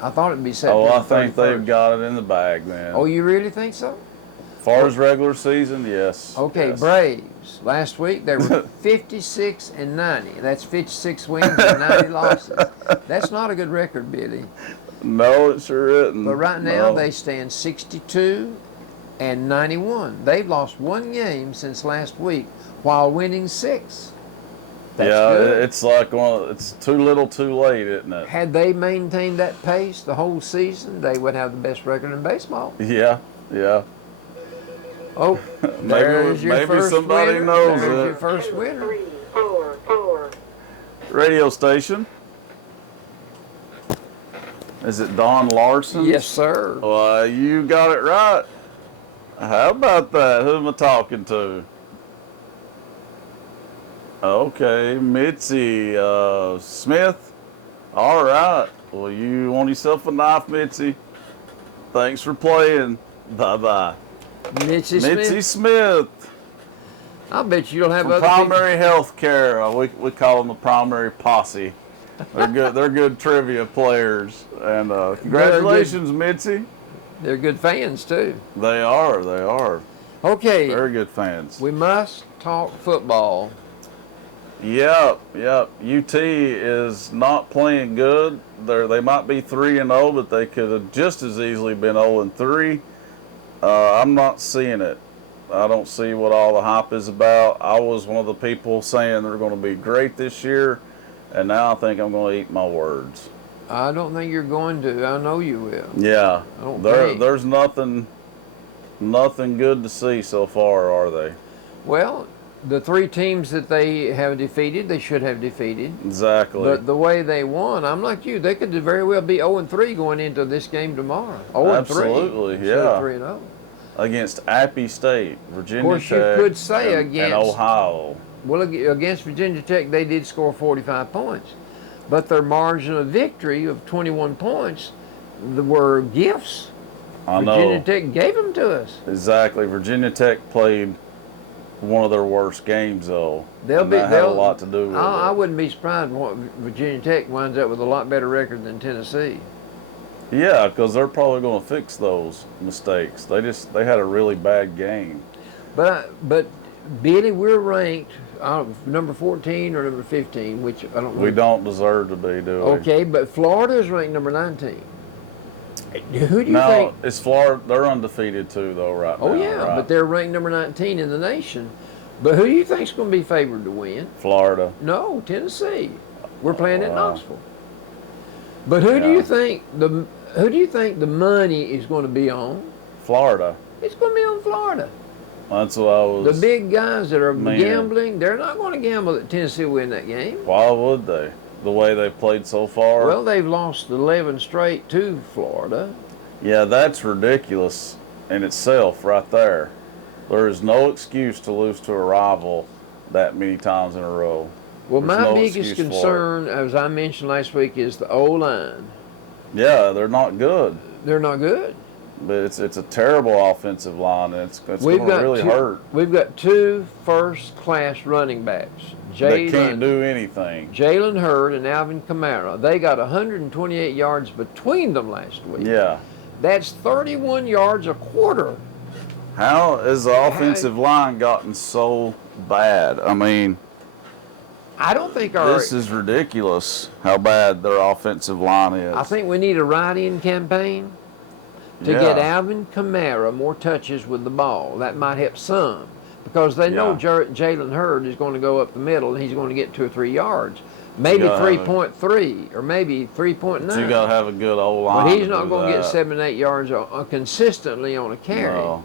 I thought it'd be September Oh, I think 31st. they've got it in the bag, man. Oh, you really think so? As far as regular season, yes. Okay, yes. Braves. Last week they were 56 and 90. That's 56 wins and 90 losses. That's not a good record, Billy. No, it sure isn't. But right now No. they stand 62 and 91. They've lost 1 game since last week while winning 6. That's yeah, good. it's like it's too little, too late, isn't it? Had they maintained that pace the whole season, they would have the best record in baseball. Yeah, yeah. Oh, there's your maybe first somebody winner. knows There's it. your first winner. 3, 4, 4. Radio station. Is it Don Larson? Yes, sir. Well, you got it right. How about that? Who am I talking to? Okay, Mitzi Smith. All right. Well, you want yourself a knife, Mitzi? Thanks for playing. Bye-bye. Mitzi Mitzi Smith. Smith. I bet you don't have From other people. Primary Health Care. We call them the Primary Posse. They're good. They're good trivia players. And congratulations, Mitzi. They're good fans, too. They are. They are. Okay, Very good fans. we must talk football. Yep. UT is not playing good. They might be 3-0, but they could have just as easily been 0-3. I'm not seeing it. I don't see what all the hype is about. I was one of the people saying they're going to be great this year, and now I think I'm going to eat my words. I don't think you're going to. I know you will. Yeah, I don't think. there's nothing good to see so far, are they? Well, the 3 teams that they have defeated, they should have defeated. Exactly. But the way they won, I'm like you. They could very well be 0-3 going into this game tomorrow. 0-3. Absolutely, instead of yeah. 3-0. Against Appy State, Virginia Of course, you Tech, could say and against- Ohio. Well, against Virginia Tech, they did score 45 points. But their margin of victory of 21 points were gifts. I know. Virginia Tech gave them to us. Exactly. Virginia Tech played one of their worst games, though. That had a lot to do with I it. wouldn't be surprised if Virginia Tech winds up with a lot better record than Tennessee. Yeah, because they're probably going to fix those mistakes. They had a really bad game. But Billy, we're ranked number 14 or number 15, which I don't know. We don't deserve to be, do we? Okay, but Florida is ranked number 19. Who do you No, think? it's Florida. They're undefeated too, though, right now. Oh yeah, right? but they're ranked number 19 in the nation. But who do you think's going to be favored to win? Florida. No, Tennessee. We're playing at wow. Knoxville. But who do Yeah. you think the money is going to be on? Florida. It's going to be on Florida. That's what I was. The big guys that are Man. gambling, they're not going to gamble that Tennessee will win that game. Why would they? The way they played so far. Well, they've lost 11 straight to Florida. Yeah, that's ridiculous in itself, right there. There is no excuse to lose to a rival that many times in a row. Well, There's my no biggest excuse for it. concern, as I mentioned last week, is the O-line. Yeah, they're not good, They're not good. but it's a terrible offensive line, and it's going to really hurt. We've got 2 first-class running backs. They can't do anything. Jalen Hurd and Alvin Kamara. They got 128 yards between them last week. Yeah. That's 31 yards a quarter. How has the offensive line gotten so bad? I mean, I don't think our. this is ridiculous how bad their offensive line is. I think we need a write-in campaign to Yeah. get Alvin Kamara more touches with the ball. That might help some because they know Yeah. Jalen Hurd is going to go up the middle and he's going to get 2 or 3 yards. Maybe gotta have 3.3 or maybe 3.9. But you got to have a good old line. But he's to not do going to get that. 7, 8 yards consistently on a carry. No.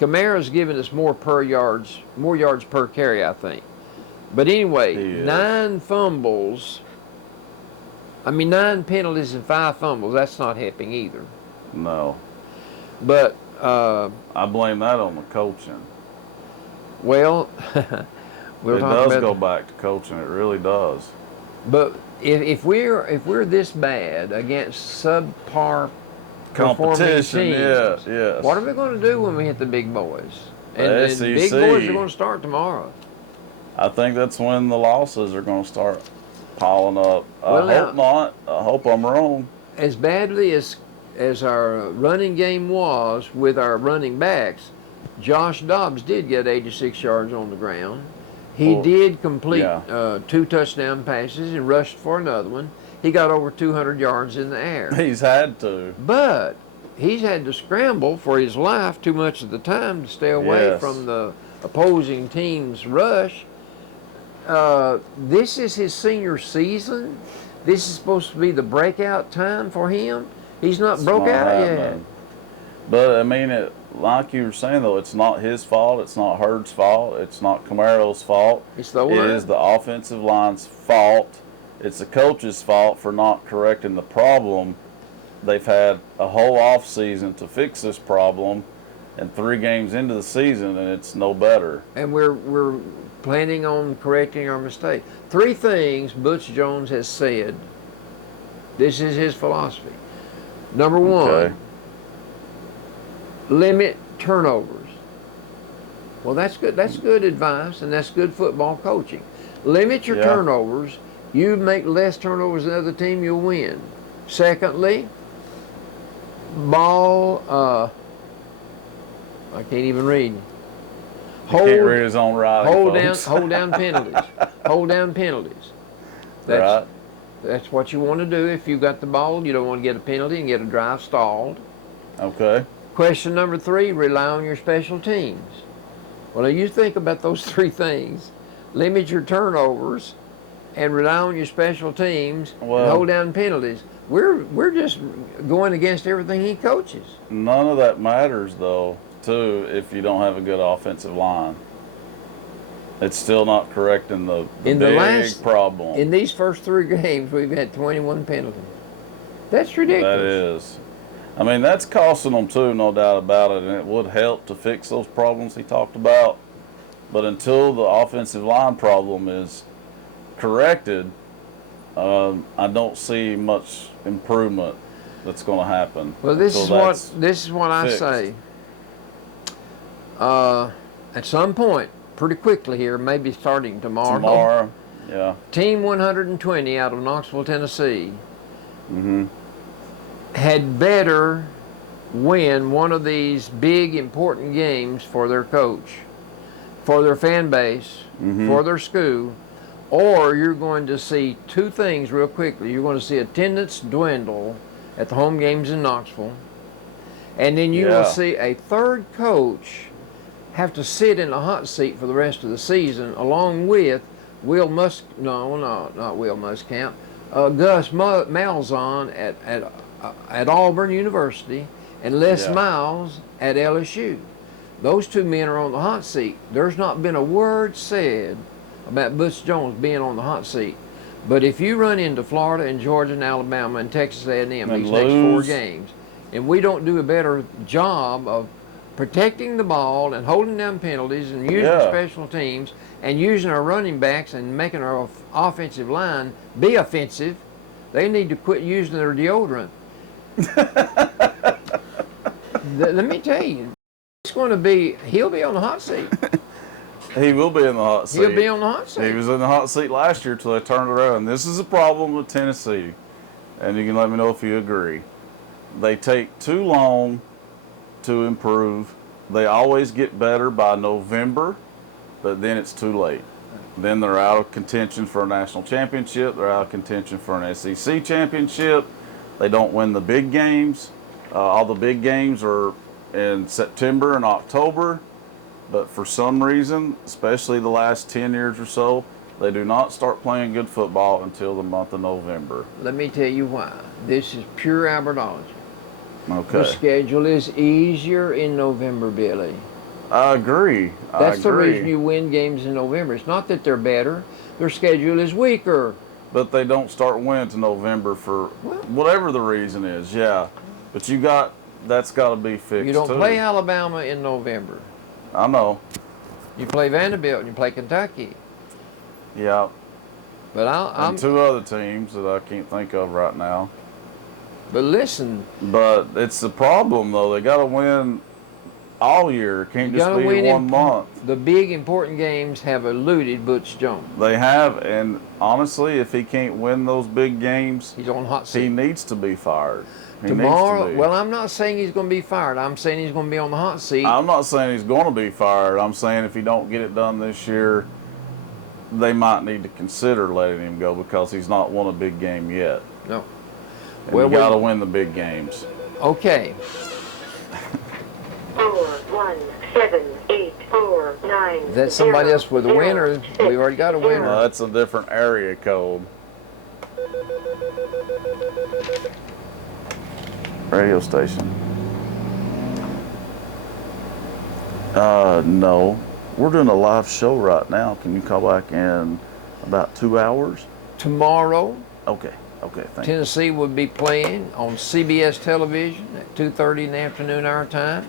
Kamara's giving us more yards per carry, I think. But anyway, He is. 9 penalties and 5 fumbles. That's not helping either. No. But I blame that on the coaching. well, It does go back to coaching. It really does. But if we're this bad against subpar performing Competition, teams, yes. what are we going to do when we hit the big boys? And The the big SEC. boys are going to start tomorrow. I think that's when the losses are going to start piling up. Well, I hope not. I hope I'm wrong. As badly as our running game was with our running backs, Josh Dobbs did get 86 yards on the ground. He did complete 2 touchdown passes and rushed for another one. He got over 200 yards in the air. He's had to. But he's had to scramble for his life too much of the time to stay away from the opposing team's rush. This is his senior season. This is supposed to be the breakout time for him. He's not broke out yet. But I mean, like you were saying though, it's not his fault. It's not Hurd's fault. It's not Camaro's fault. It's the It is the offensive line's fault. It's the coach's fault for not correcting the problem. They've had a whole off season to fix this problem, and 3 games into the season, and it's no better. And we're planning on correcting our mistake. 3 things Butch Jones has said. This is his philosophy. Number 1, limit turnovers. Well, that's good. That's good advice, and that's good football coaching. Limit your turnovers. You make less turnovers than the other team, you'll win. Secondly, ball. I can't even read. Can't read his own writing. Hold down penalties. Hold down penalties. That's what you want to do. If you've got the ball, you don't want to get a penalty and get a drive stalled. Okay. Question number 3, rely on your special teams. Well, you think about those 3 things. Limit your turnovers and rely on your special teams and hold down penalties. We're just going against everything he coaches. None of that matters, though, too, if you don't have a good offensive line. It's still not correcting the big problem. In these first 3 games, we've had 21 penalties. That's ridiculous. That is. I mean, that's costing them, too, no doubt about it, and it would help to fix those problems he talked about. But until the offensive line problem is corrected, I don't see much improvement that's going to happen. Well, this is what I say. At some point, pretty quickly here, maybe starting tomorrow. Team 120 out of Knoxville, Tennessee, had better win one of these big, important games for their coach, for their fan base, for their school, or you're going to see 2 things real quickly. You're going to see attendance dwindle at the home games in Knoxville, and then you will see a 3rd coach have to sit in the hot seat for the rest of the season, along with Gus Malzahn at Auburn University and Les Miles at LSU. Those 2 men are on the hot seat. There's not been a word said about Butch Jones being on the hot seat. But if you run into Florida and Georgia and Alabama and Texas A&M these next 4 games, and we don't do a better job of protecting the ball and holding down penalties and using special teams and using our running backs and making our offensive line be offensive, they need to quit using their deodorant. Let me tell you, it's going to be, he'll be on the hot seat. He will be in the hot seat. He'll be on the hot seat. He was in the hot seat last year until they turned it around. This is a problem with Tennessee, and you can let me know if you agree. They take too long to improve. They always get better by November, but then it's too late. Then they're out of contention for a national championship. They're out of contention for an SEC championship. They don't win the big games. All the big games are in September and October. But for some reason, especially the last 10 years or so, they do not start playing good football until the month of November. Let me tell you why. This is pure Albertology. Okay. The schedule is easier in November, Billy. I agree. That's the reason you win games in November. It's not that they're better. Their schedule is weaker. But they don't start winning to November for whatever the reason is, But that's got to be fixed. You don't play Alabama in November. I know. You play Vanderbilt and you play Kentucky. Yeah. But I'm. and 2 other teams that I can't think of right now. But listen, But it's the problem though. They got to win all year. It can't you just gotta be win 1 month. the big important games have eluded Butch Jones. They have, and honestly, if he can't win those big games, He's on hot he seat. needs to be fired. He Tomorrow, needs to be. well, I'm not saying he's going to be fired. I'm saying he's going to be on the hot seat. I'm not saying he's going to be fired. I'm saying if he don't get it done this year, they might need to consider letting him go because he's not won a big game yet. No. And Well, you got to win the big games. Okay. 4, 1, 7, 8, 4, 9. Is that somebody else with a winner? We already got a winner. That's a different area code. Radio station. No. We're doing a live show right now. Can you call back in about 2 hours? Tomorrow, Okay. Okay, thank you. Tennessee will be playing on CBS television at 2:30 in the afternoon our time.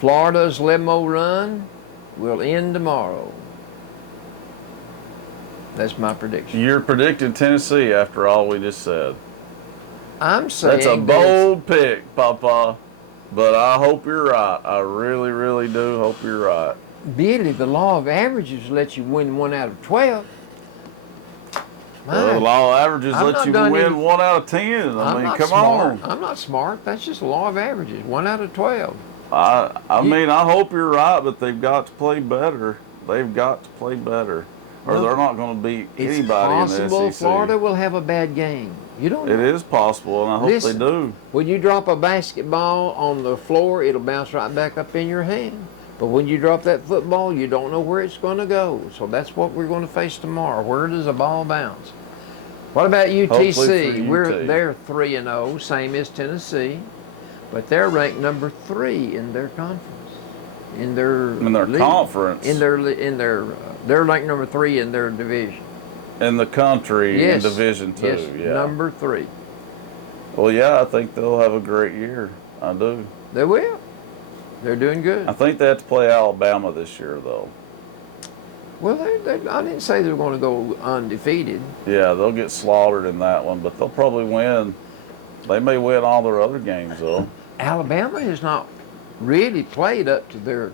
Florida's 11-0 run will end tomorrow. That's my prediction. You're predicting Tennessee after all we just said. I'm saying That's a bold pick, Papa. But I hope you're right. I really, really do hope you're right. Billy, the law of averages lets you win 1 out of 12. Well, the law of averages I'm lets not you done win any- 1 out of 10. I I'm mean, not come smart. on. I'm not smart. That's just the law of averages. 1 out of 12. I mean, I hope you're right, but they've got to play better. They've got to play better, or Well, they're not going to beat It's anybody in possible the SEC. Florida will have a bad game. You don't know. It is possible, and I hope Listen. they do. When you drop a basketball on the floor, it'll bounce right back up in your hand. But when you drop that football, you don't know where it's going to go. So that's what we're going to face tomorrow. Where does the ball bounce? What about UTC? Hopefully for UT. They're 3-0, same as Tennessee, but they're ranked number 3 in their conference. In their league. Conference. They're ranked number 3 in their division. In the country, Yes. in Division 2. Yes, Yeah. number 3. Well, yeah, I think they'll have a great year. I do. They will. They're doing good. I think they have to play Alabama this year, though. Well, I didn't say they were going to go undefeated. Yeah, they'll get slaughtered in that one, but they'll probably win. They may win all their other games, though. Alabama has not really played up to their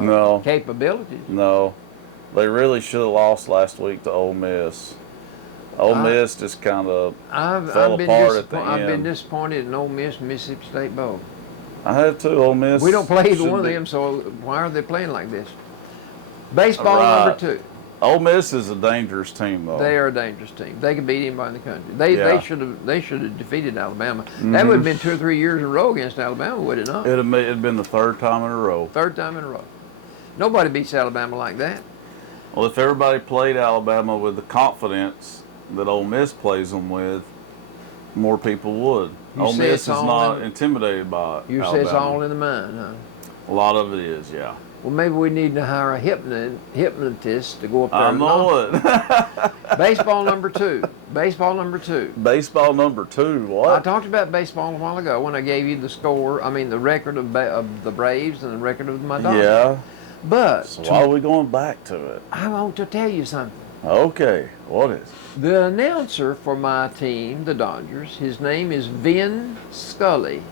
No. capabilities. No, they really should have lost last week to Ole Miss. Ole Miss just kind of fell apart at the I've been end. disappointed in Ole Miss, Mississippi State both. I have too. Ole Miss. We don't play either should one of be- them, so why are they playing like this? Baseball Right. number 2. Ole Miss is a dangerous team, though. They are a dangerous team. They could beat anybody in the country. They Yeah. should have defeated Alabama. That would have been 2 or 3 years in a row against Alabama, would it not? It'd have been the 3rd time in a row. 3rd time in a row. Nobody beats Alabama like that. Well, if everybody played Alabama with the confidence that Ole Miss plays them with, more people would. You Ole say Miss it's is all not in- intimidated by You Alabama. say it's all in the mind, huh? A lot of it is, yeah. Well, maybe we need to hire a hypnotist to go up there. I and know it. Baseball number 2. Baseball number 2. Baseball number 2. I What? talked about baseball a while ago when I gave you the record of the Braves and the record of my Dodgers. Yeah. But So why are we going back to it? I want to tell you something. Okay. What is? The announcer for my team, the Dodgers, his name is Vin Scully.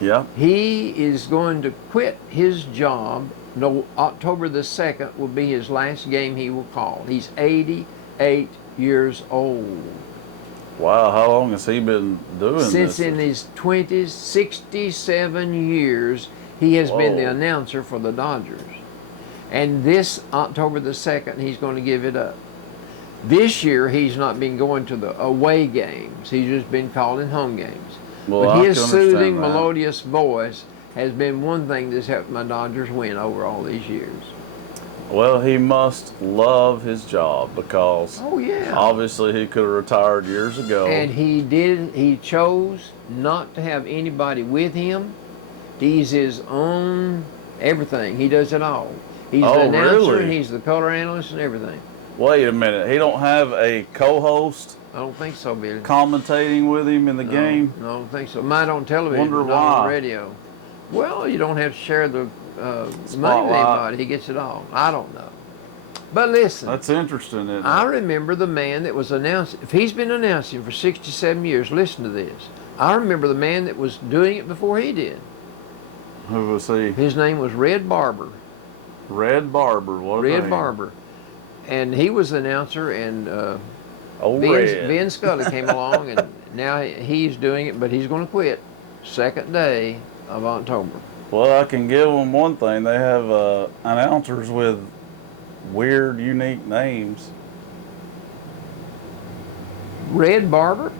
Yeah. He is going to quit his job. No, October the 2nd will be his last game he will call. He's 88 years old. Wow. How long has he been doing this? Since in his 20s, 67 years, he has been the Whoa. announcer for the Dodgers. And this October the 2nd, he's going to give it up. This year, he's not been going to the away games. He's just been calling home games. Well, But I his can understand soothing, that. melodious voice has been one thing that's helped my Dodgers win over all these years. Well, he must love his job because Oh, yeah. obviously he could have retired years ago. And he chose not to have anybody with him. He's his own everything. He does it all. He's Oh, the announcer, really? and he's the color analyst and everything. Wait a minute. He don't have a co-host I don't think so, Billy. commentating with him in the No, game? No, I don't think so. Mine on television, Wonder but not on why. radio. Well, you don't have to share the money with Spotlight. anybody. He gets it all. I don't know. But listen, That's interesting, isn't it? I remember the man that was announcing, if he's been announcing for 67 years, listen to this. I remember the man that was doing it before he did. Who was he? His name was Red Barber. Red Barber. What a Red name. Barber. And he was the announcer, and Red. Ben Scully came along, and now he's doing it, but he's going to quit second day of October. Well, I can give them one thing. They have announcers with weird, unique names. Red Barber?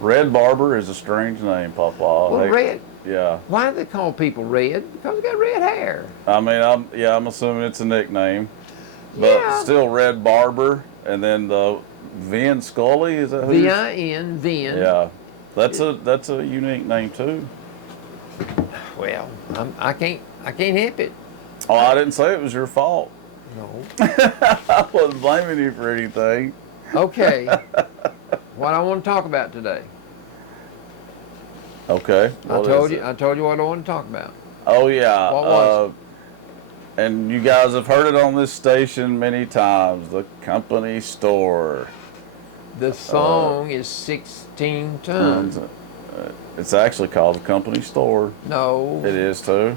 Red Barber is a strange name, Papa. Well, Red. Yeah. Why do they call people red? Because they got red hair. I mean, I'm assuming it's a nickname, but Yeah. still Red Barber, and then the Vin Scully, is that who? V-I-N, Vin. Yeah, that's a unique name too. Well, I can't help it. Oh, I didn't say it was your fault. No. I wasn't blaming you for anything. Okay. What I want to talk about today. Okay. I told you what I want to talk about. Oh yeah. What was and you guys have heard it on this station many times. The company store. The song is 16 tons. It's actually called the company store. No. It is too.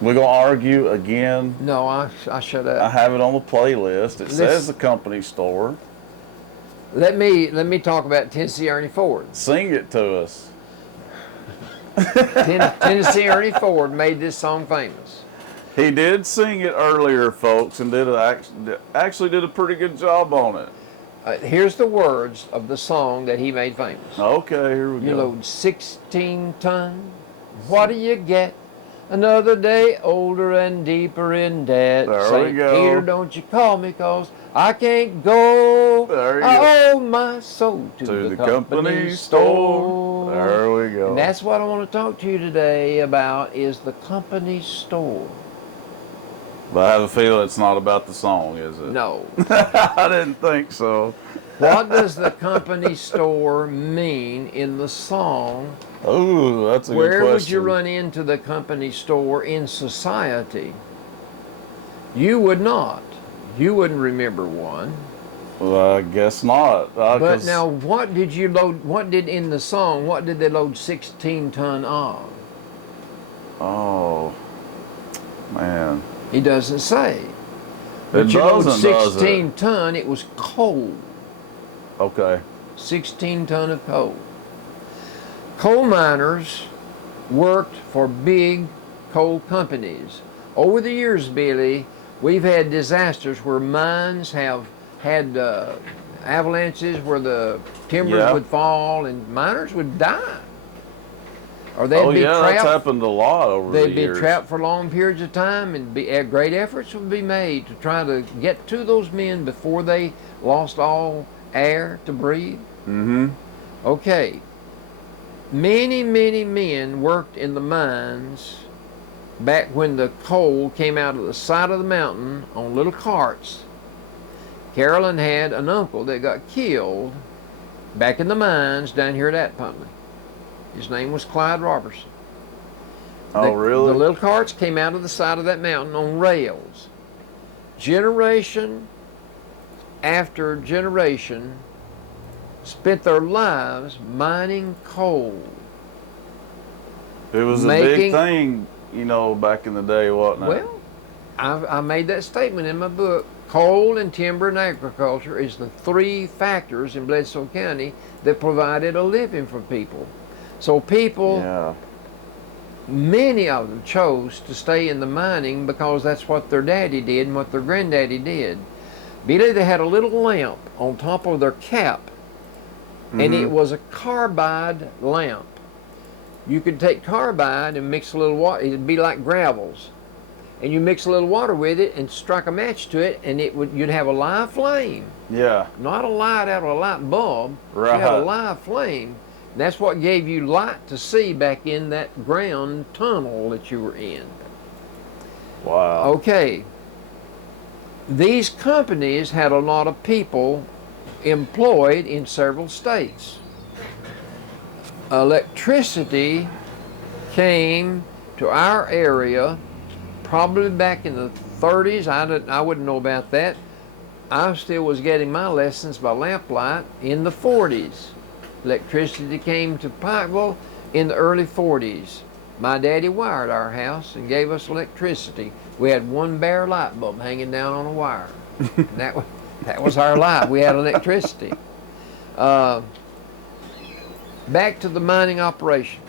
We're gonna argue again. No, I shut I up. have it on the playlist. It Listen. says the company store. Let me talk about Tennessee Ernie Ford. Sing it to us. Tennessee Ernie Ford made this song famous. He did sing it earlier, folks, and actually did a pretty good job on it. Here's the words of the song that he made famous. Okay, here we You go. load 16 tons. What do you get? Another day older and deeper in debt. There we St. go. Peter, don't you call me, 'cause I can't go. There you I owe my soul to To the company store. There we go. And that's what I want to talk to you today about, is the company store. But I have a feeling it's not about the song, is it? No. I didn't think so. What does the company store mean in the song? Oh, that's a good Where question. would you run into the company store in society? You would not. You wouldn't remember one. Well, I guess not. But now, what did you load? What did in the song? What did they load 16 ton of? Oh, man. He doesn't say. It But you load doesn't, does it? 16 ton. It was coal. Okay. 16 ton of coal. Coal miners worked for big coal companies. Over the years, Billy, we've had disasters where mines have had avalanches where the timbers would fall and miners would die. Or they'd be that's trapped. happened a lot over the They'd years. be trapped for long periods of time, and great efforts would be made to try to get to those men before they lost all air to breathe. Mm-hmm. Okay. Many, many men worked in the mines back when the coal came out of the side of the mountain on little carts. Carolyn had an uncle that got killed back in the mines down here at Atpuntley. His name was Clyde Robertson. Oh, really? The little carts came out of the side of that mountain on rails. Generation after generation spent their lives mining coal. It was a big thing, back in the day, wasn't it? Well, I made that statement in my book. Coal and timber and agriculture is the three factors in Bledsoe County that provided a living for people. So people, many of them chose to stay in the mining because that's what their daddy did and what their granddaddy did. Billy, they had a little lamp on top of their cap, and it was a carbide lamp. You could take carbide and mix a little water. It'd be like gravels, and you mix a little water with it and strike a match to it, and you'd have a live flame. Yeah. Not a light out of a light bulb. Right. You had a live flame. And that's what gave you light to see back in that ground tunnel that you were in. Wow. Okay. These companies had a lot of people employed in several states. Electricity came to our area probably back in the 30s, I wouldn't know about that. I still was getting my lessons by lamplight in the 40s. Electricity came to Pikeville in the early 40s. My daddy wired our house and gave us electricity. We had one bare light bulb hanging down on a wire. And that was our light. We had electricity. Back to the mining operation.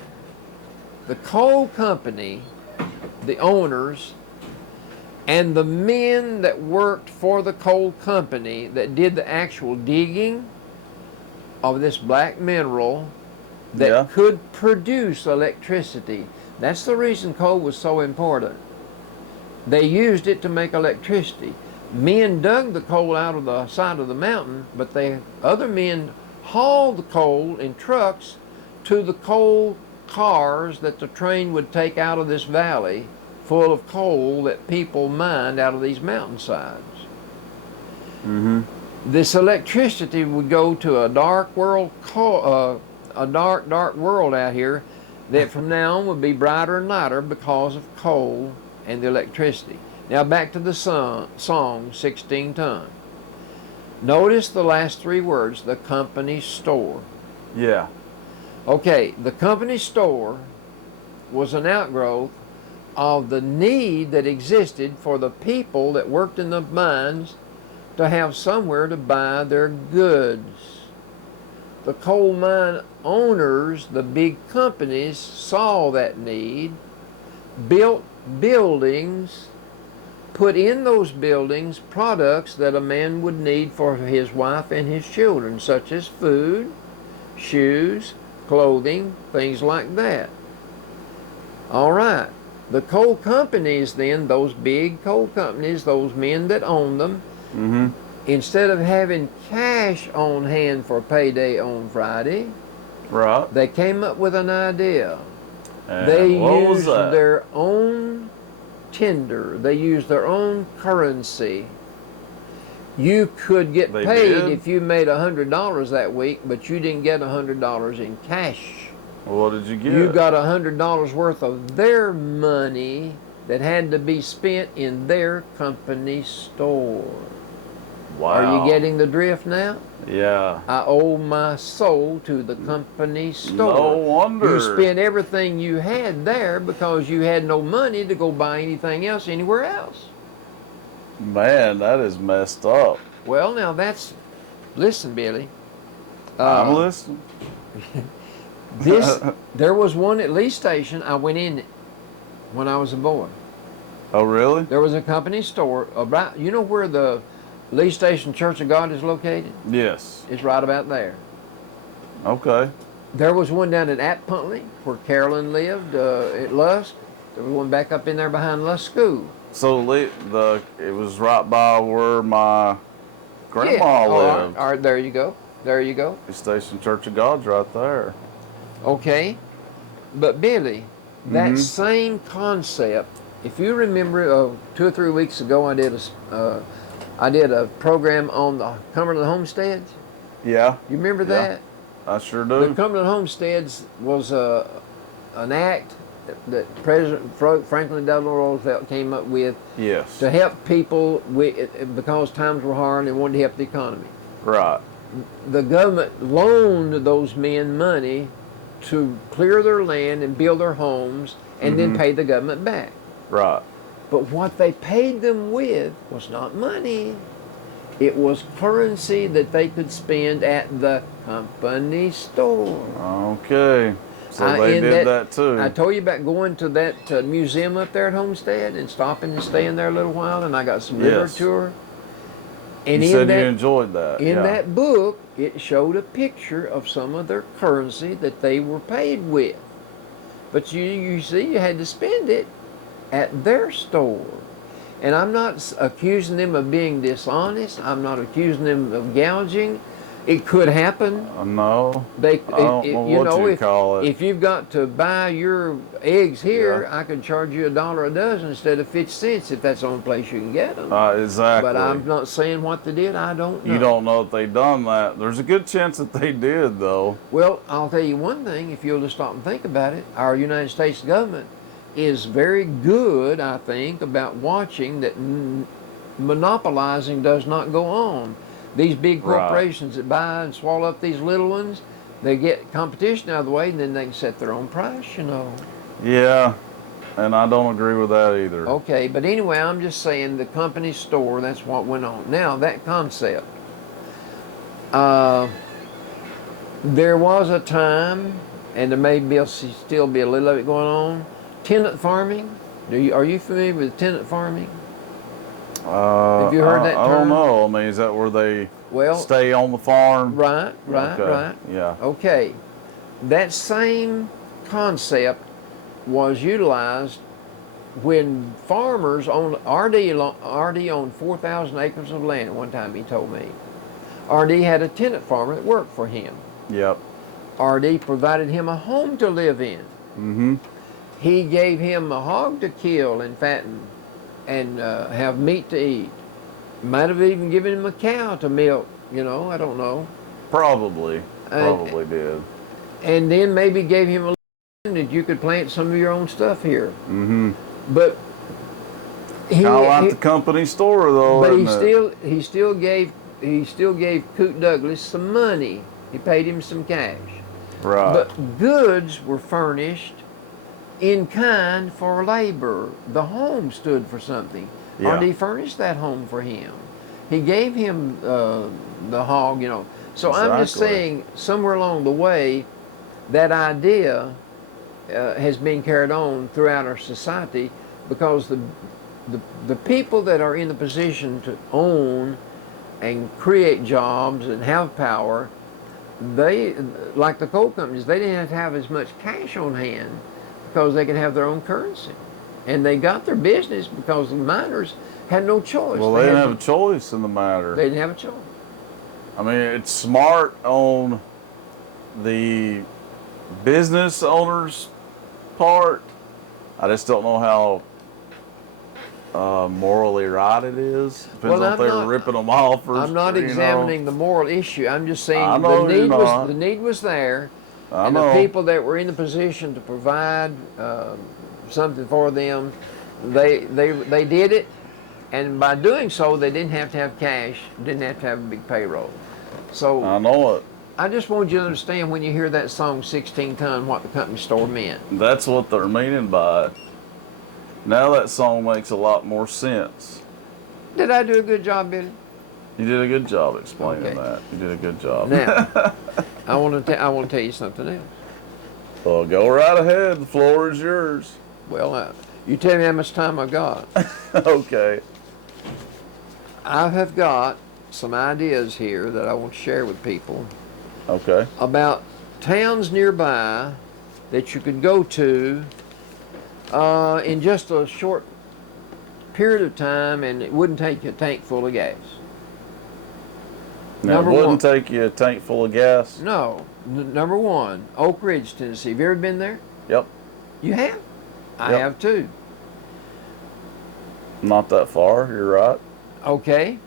The coal company, the owners, and the men that worked for the coal company that did the actual digging of this black mineral that could produce electricity. That's the reason coal was so important. They used it to make electricity. Men dug the coal out of the side of the mountain, but other men hauled the coal in trucks to the coal cars that the train would take out of this valley full of coal that people mined out of these mountainsides. Mm-hmm. This electricity would go to a dark world, a dark world out here that from now on would be brighter and lighter because of coal and the electricity. Now back to the song, 16 Ton. Notice the last three words, the company store. Yeah. Okay, the company store was an outgrowth of the need that existed for the people that worked in the mines to have somewhere to buy their goods. The coal mine owners, the big companies, saw that need, built buildings, put in those buildings products that a man would need for his wife and his children, such as food, shoes, clothing, things like that. All right. The coal companies then, those big coal companies, those men that own them, Mm-hmm. instead of having cash on hand for payday on Friday, Right. they came up with an idea. And They what was used that? their own tender. They used their own currency. You could get They paid did? if you made $100 that week, but you didn't get $100 in cash. What did you get? You got $100 worth of their money that had to be spent in their company store. Wow. Are you getting the drift now? Yeah. I owe my soul to the company store. No wonder. You spent everything you had there because you had no money to go buy anything else anywhere else. Man, that is messed up. Well, now listen, Billy. I'm listening. There was one at Lee Station. I went in when I was a boy. Oh, really? There was a company store about, you know where the Lee Station Church of God is located? Yes. It's right about there. Okay. There was one down at Puntley where Carolyn lived at Lusk. There was one back up in there behind Lusk School. So it was right by where my grandma lived. All right, there you go. There you go. The Station Church of God's right there. Okay. But Billy, that same concept, if you remember 2 or 3 weeks ago I did a program on the Cumberland Homesteads. Yeah. You remember that? I sure The do. Cumberland Homesteads was an act that President Franklin Delano Roosevelt came up with Yes. to help people because times were hard and they wanted to help the economy. Right. The government loaned those men money to clear their land and build their homes and then pay the government back. Right. But what they paid them with was not money. It was currency that they could spend at the company store. Okay. So they did that too. I told you about going to that museum up there at Homestead and stopping and staying there a little while, and I got some literature. And you said you enjoyed that. In that book, it showed a picture of some of their currency that they were paid with. But you see, you had to spend it at their store. And I'm not accusing them of being dishonest. I'm not accusing them of gouging. It could happen. No. I don't know what you call it. If you've got to buy your eggs here, I could charge you $1 a dozen instead of 50 cents if that's the only place you can get them. Exactly. But I'm not saying what they did. I don't know. You don't know if they done that. There's a good chance that they did, though. Well, I'll tell you one thing. If you'll just stop and think about it, our United States government is very good, I think, about watching that monopolizing does not go on. These big Right. corporations that buy and swallow up these little ones, they get competition out of the way, and then they can set their own price, you know. Yeah, and I don't agree with that either. Okay, but anyway, I'm just saying the company store, that's what went on. Now, that concept, there was a time, and there may be still be a little of it going on, tenant farming. Are you familiar with tenant farming? Have you heard that I don't term? know. I mean, is that where they Well, stay on the farm? right, Okay. right. Yeah. Okay, that same concept was utilized when farmers owned, RD owned 4,000 acres of land at one time, he told me. RD had a tenant farmer that worked for him. Yep. RD provided him a home to live in. Mm-hmm. He gave him a hog to kill and fatten and have meat to eat. Might have even given him a cow to milk, you know, I don't know. Probably did. And then maybe gave him a land that you could plant some of your own stuff here. Mm-hmm. But he, Kind of like the company store, though. but isn't it? he still gave Coot Douglas some money. He paid him some cash. Right. But goods were furnished in kind for labor. The home stood for something. Yeah. RD furnished that home for him. He gave him the hog, you know. So I'm just Exactly. saying, somewhere along the way, that idea has been carried on throughout our society, because the people that are in the position to own and create jobs and have power, they, like the coal companies, they didn't have to have as much cash on hand because they could have their own currency. And they got their business because the miners had no choice. Well, they didn't have a choice in the matter. They didn't have a choice. I mean, it's smart on the business owner's part. I just don't know how morally right it is. Depends on if they were ripping them off or I'm not examining the moral issue. I'm just saying I know the need was there. I And know. the people that were in the position to provide something for them, they did it, and by doing so, they didn't have to have cash, didn't have to have a big payroll. So I know it. I just want you to understand, when you hear that song 16 Ton, what the company store meant. That's what they're meaning by it. Now that song makes a lot more sense. Did I do a good job, Billy? You did a good job explaining Okay. that. You did a good job. Now, I want to tell you something else. Well, go right ahead. The floor is yours. Well, you tell me how much time I got. Okay. I have got some ideas here that I want to share with people Okay. about towns nearby that you could go to in just a short period of time, and it wouldn't take you a tank full of gas. Now, Number it wouldn't one. take you a tank full of gas? No. Number one, Oak Ridge, Tennessee. Have you ever been there? Yep. You have? I Yep. have too. Not that far. You're right. Okay.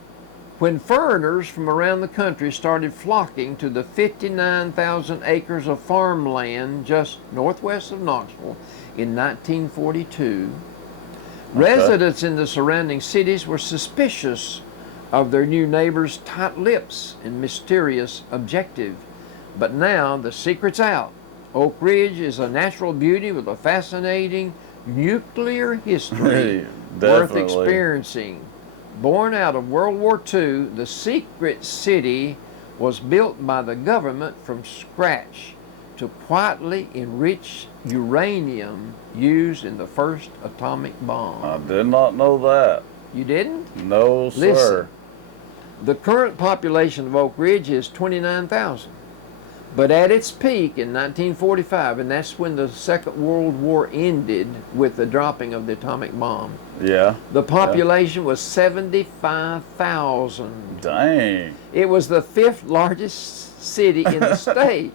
When foreigners from around the country started flocking to the 59,000 acres of farmland just northwest of Knoxville in 1942, residents in the surrounding cities were suspicious of their new neighbors' tight lips and mysterious objective. But now the secret's out. Oak Ridge is a natural beauty with a fascinating nuclear history worth Definitely. experiencing. Born out of World War II, the secret city was built by the government from scratch to quietly enrich uranium used in the first atomic bomb. I did not know that. You didn't? No, sir. Listen. The current population of Oak Ridge is 29,000. But at its peak in 1945, and that's when the Second World War ended with the dropping of the atomic bomb, Yeah. the population was 75,000. Dang. It was the fifth largest city in the state.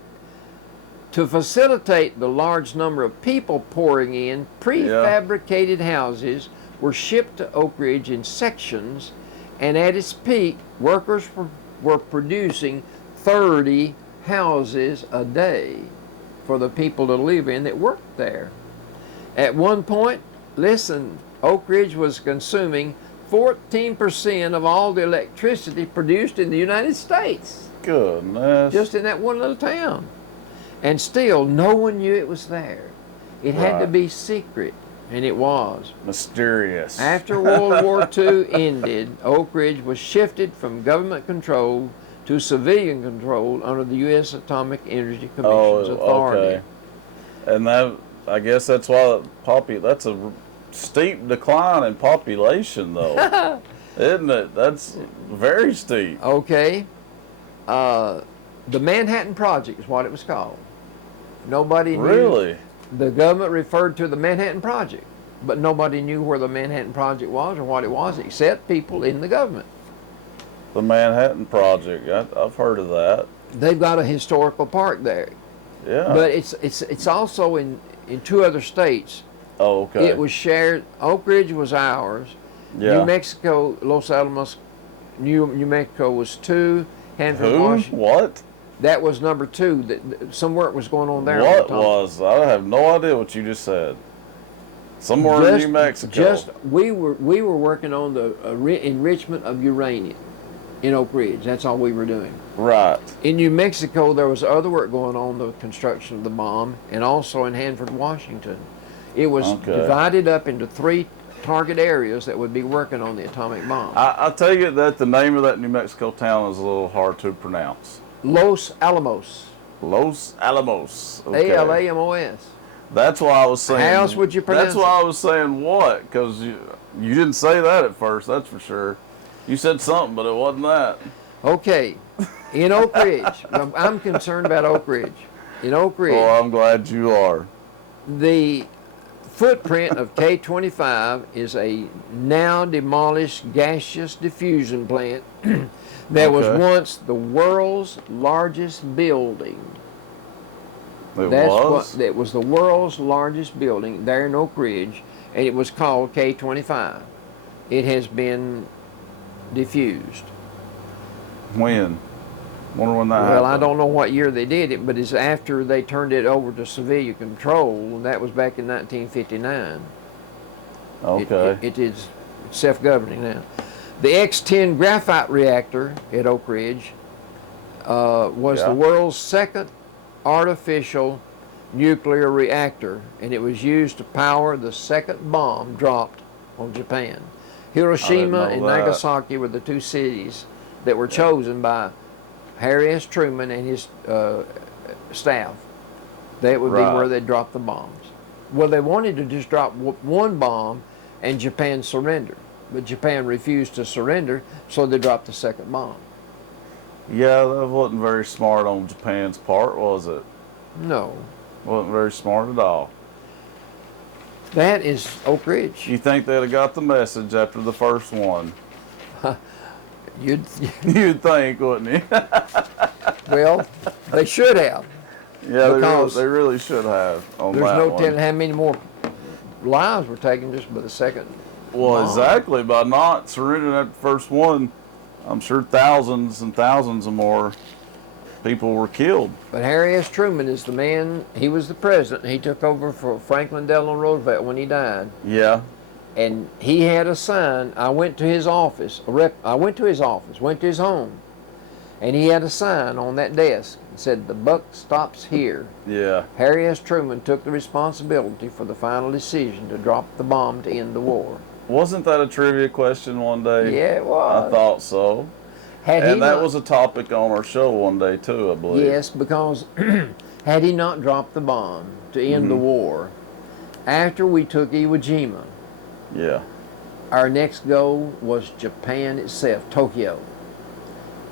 To facilitate the large number of people pouring in, prefabricated houses were shipped to Oak Ridge in sections, and at its peak, workers were producing 30 houses a day for the people to live in that worked there. At one point, listen, Oak Ridge was consuming 14% of all the electricity produced in the United States, Goodness. just in that one little town. And still, no one knew it was there. It had to Right. be secret, and it was. Mysterious. After World War II ended, Oak Ridge was shifted from government control to civilian control under the U.S. Atomic Energy Commission's authority. Okay. And that, I guess that's why that's a steep decline in population, though, isn't it? That's very steep. Okay. The Manhattan Project is what it was called. Nobody knew. Really? The government referred to the Manhattan Project, but nobody knew where the Manhattan Project was or what it was except people in the government. The Manhattan Project. I've heard of that. They've got a historical park there, Yeah. but it's also in two other states. Oh, okay. It was shared. Oak Ridge was ours. Yeah. New Mexico, Los Alamos, New Mexico was 2. Hanford, Who? Washington. What? That was number 2. Some work was going on there. What at the time. was? I have no idea what you just said. Somewhere in New Mexico. We were working on the enrichment of uranium in Oak Ridge. That's all we were doing. Right. In New Mexico, there was other work going on, the construction of the bomb, and also in Hanford, Washington. It was Okay. divided up into 3 target areas that would be working on the atomic bomb. I tell you that the name of that New Mexico town is a little hard to pronounce. Los Alamos. Los Alamos. Okay. A-L-A-M-O-S. That's why I was saying. How else would you pronounce That's why I was saying what, because you didn't say that at first. That's for sure. You said something, but it wasn't that. Okay, in Oak Ridge, I'm concerned about Oak Ridge. In Oak Ridge, Well, I'm glad you are. the footprint of K-25 is a now demolished gaseous diffusion plant that was Okay. once the world's largest building. It That was the world's largest building there in Oak Ridge, and it was called K-25. It has been diffused. When? Wonder when that Well, I happened. don't know what year they did it, but it's after they turned it over to civilian control, and that was back in 1959. Okay. It is self-governing now. The X-10 graphite reactor at Oak Ridge was Yeah. the world's second artificial nuclear reactor, and it was used to power the second bomb dropped on Japan. Hiroshima know and that. Nagasaki were the 2 cities that were chosen by Harry S. Truman and his staff. That would Right. be where they dropped the bombs. Well, they wanted to just drop one bomb and Japan surrendered, but Japan refused to surrender, so they dropped the second bomb. Yeah, that wasn't very smart on Japan's part, was it? No, Wasn't very smart at all. that is Oak Ridge. You think they'd have got the message after the first one? You'd, You'd think, wouldn't you? well, they should have. Yeah, Because they really should have on There's that no one. telling how many more lives were taken just by the second. Well, bomb. exactly. By not surrendering at the first one, I'm sure thousands and thousands of more people were killed. But Harry S. Truman is the man. He was the president. He took over for Franklin Delano Roosevelt when he died. Yeah. And he had a sign. I went to his office. Went to his home, and he had a sign on that desk that said, "The buck stops here." Yeah. Harry S. Truman took the responsibility for the final decision to drop the bomb to end the war. Wasn't that a trivia question one day? Yeah, it was. I thought so. Had he And that not- was a topic on our show one day too, I believe. Yes, because had he not dropped the bomb to end the war, after we took Iwo Jima, Yeah. our next goal was Japan itself, Tokyo.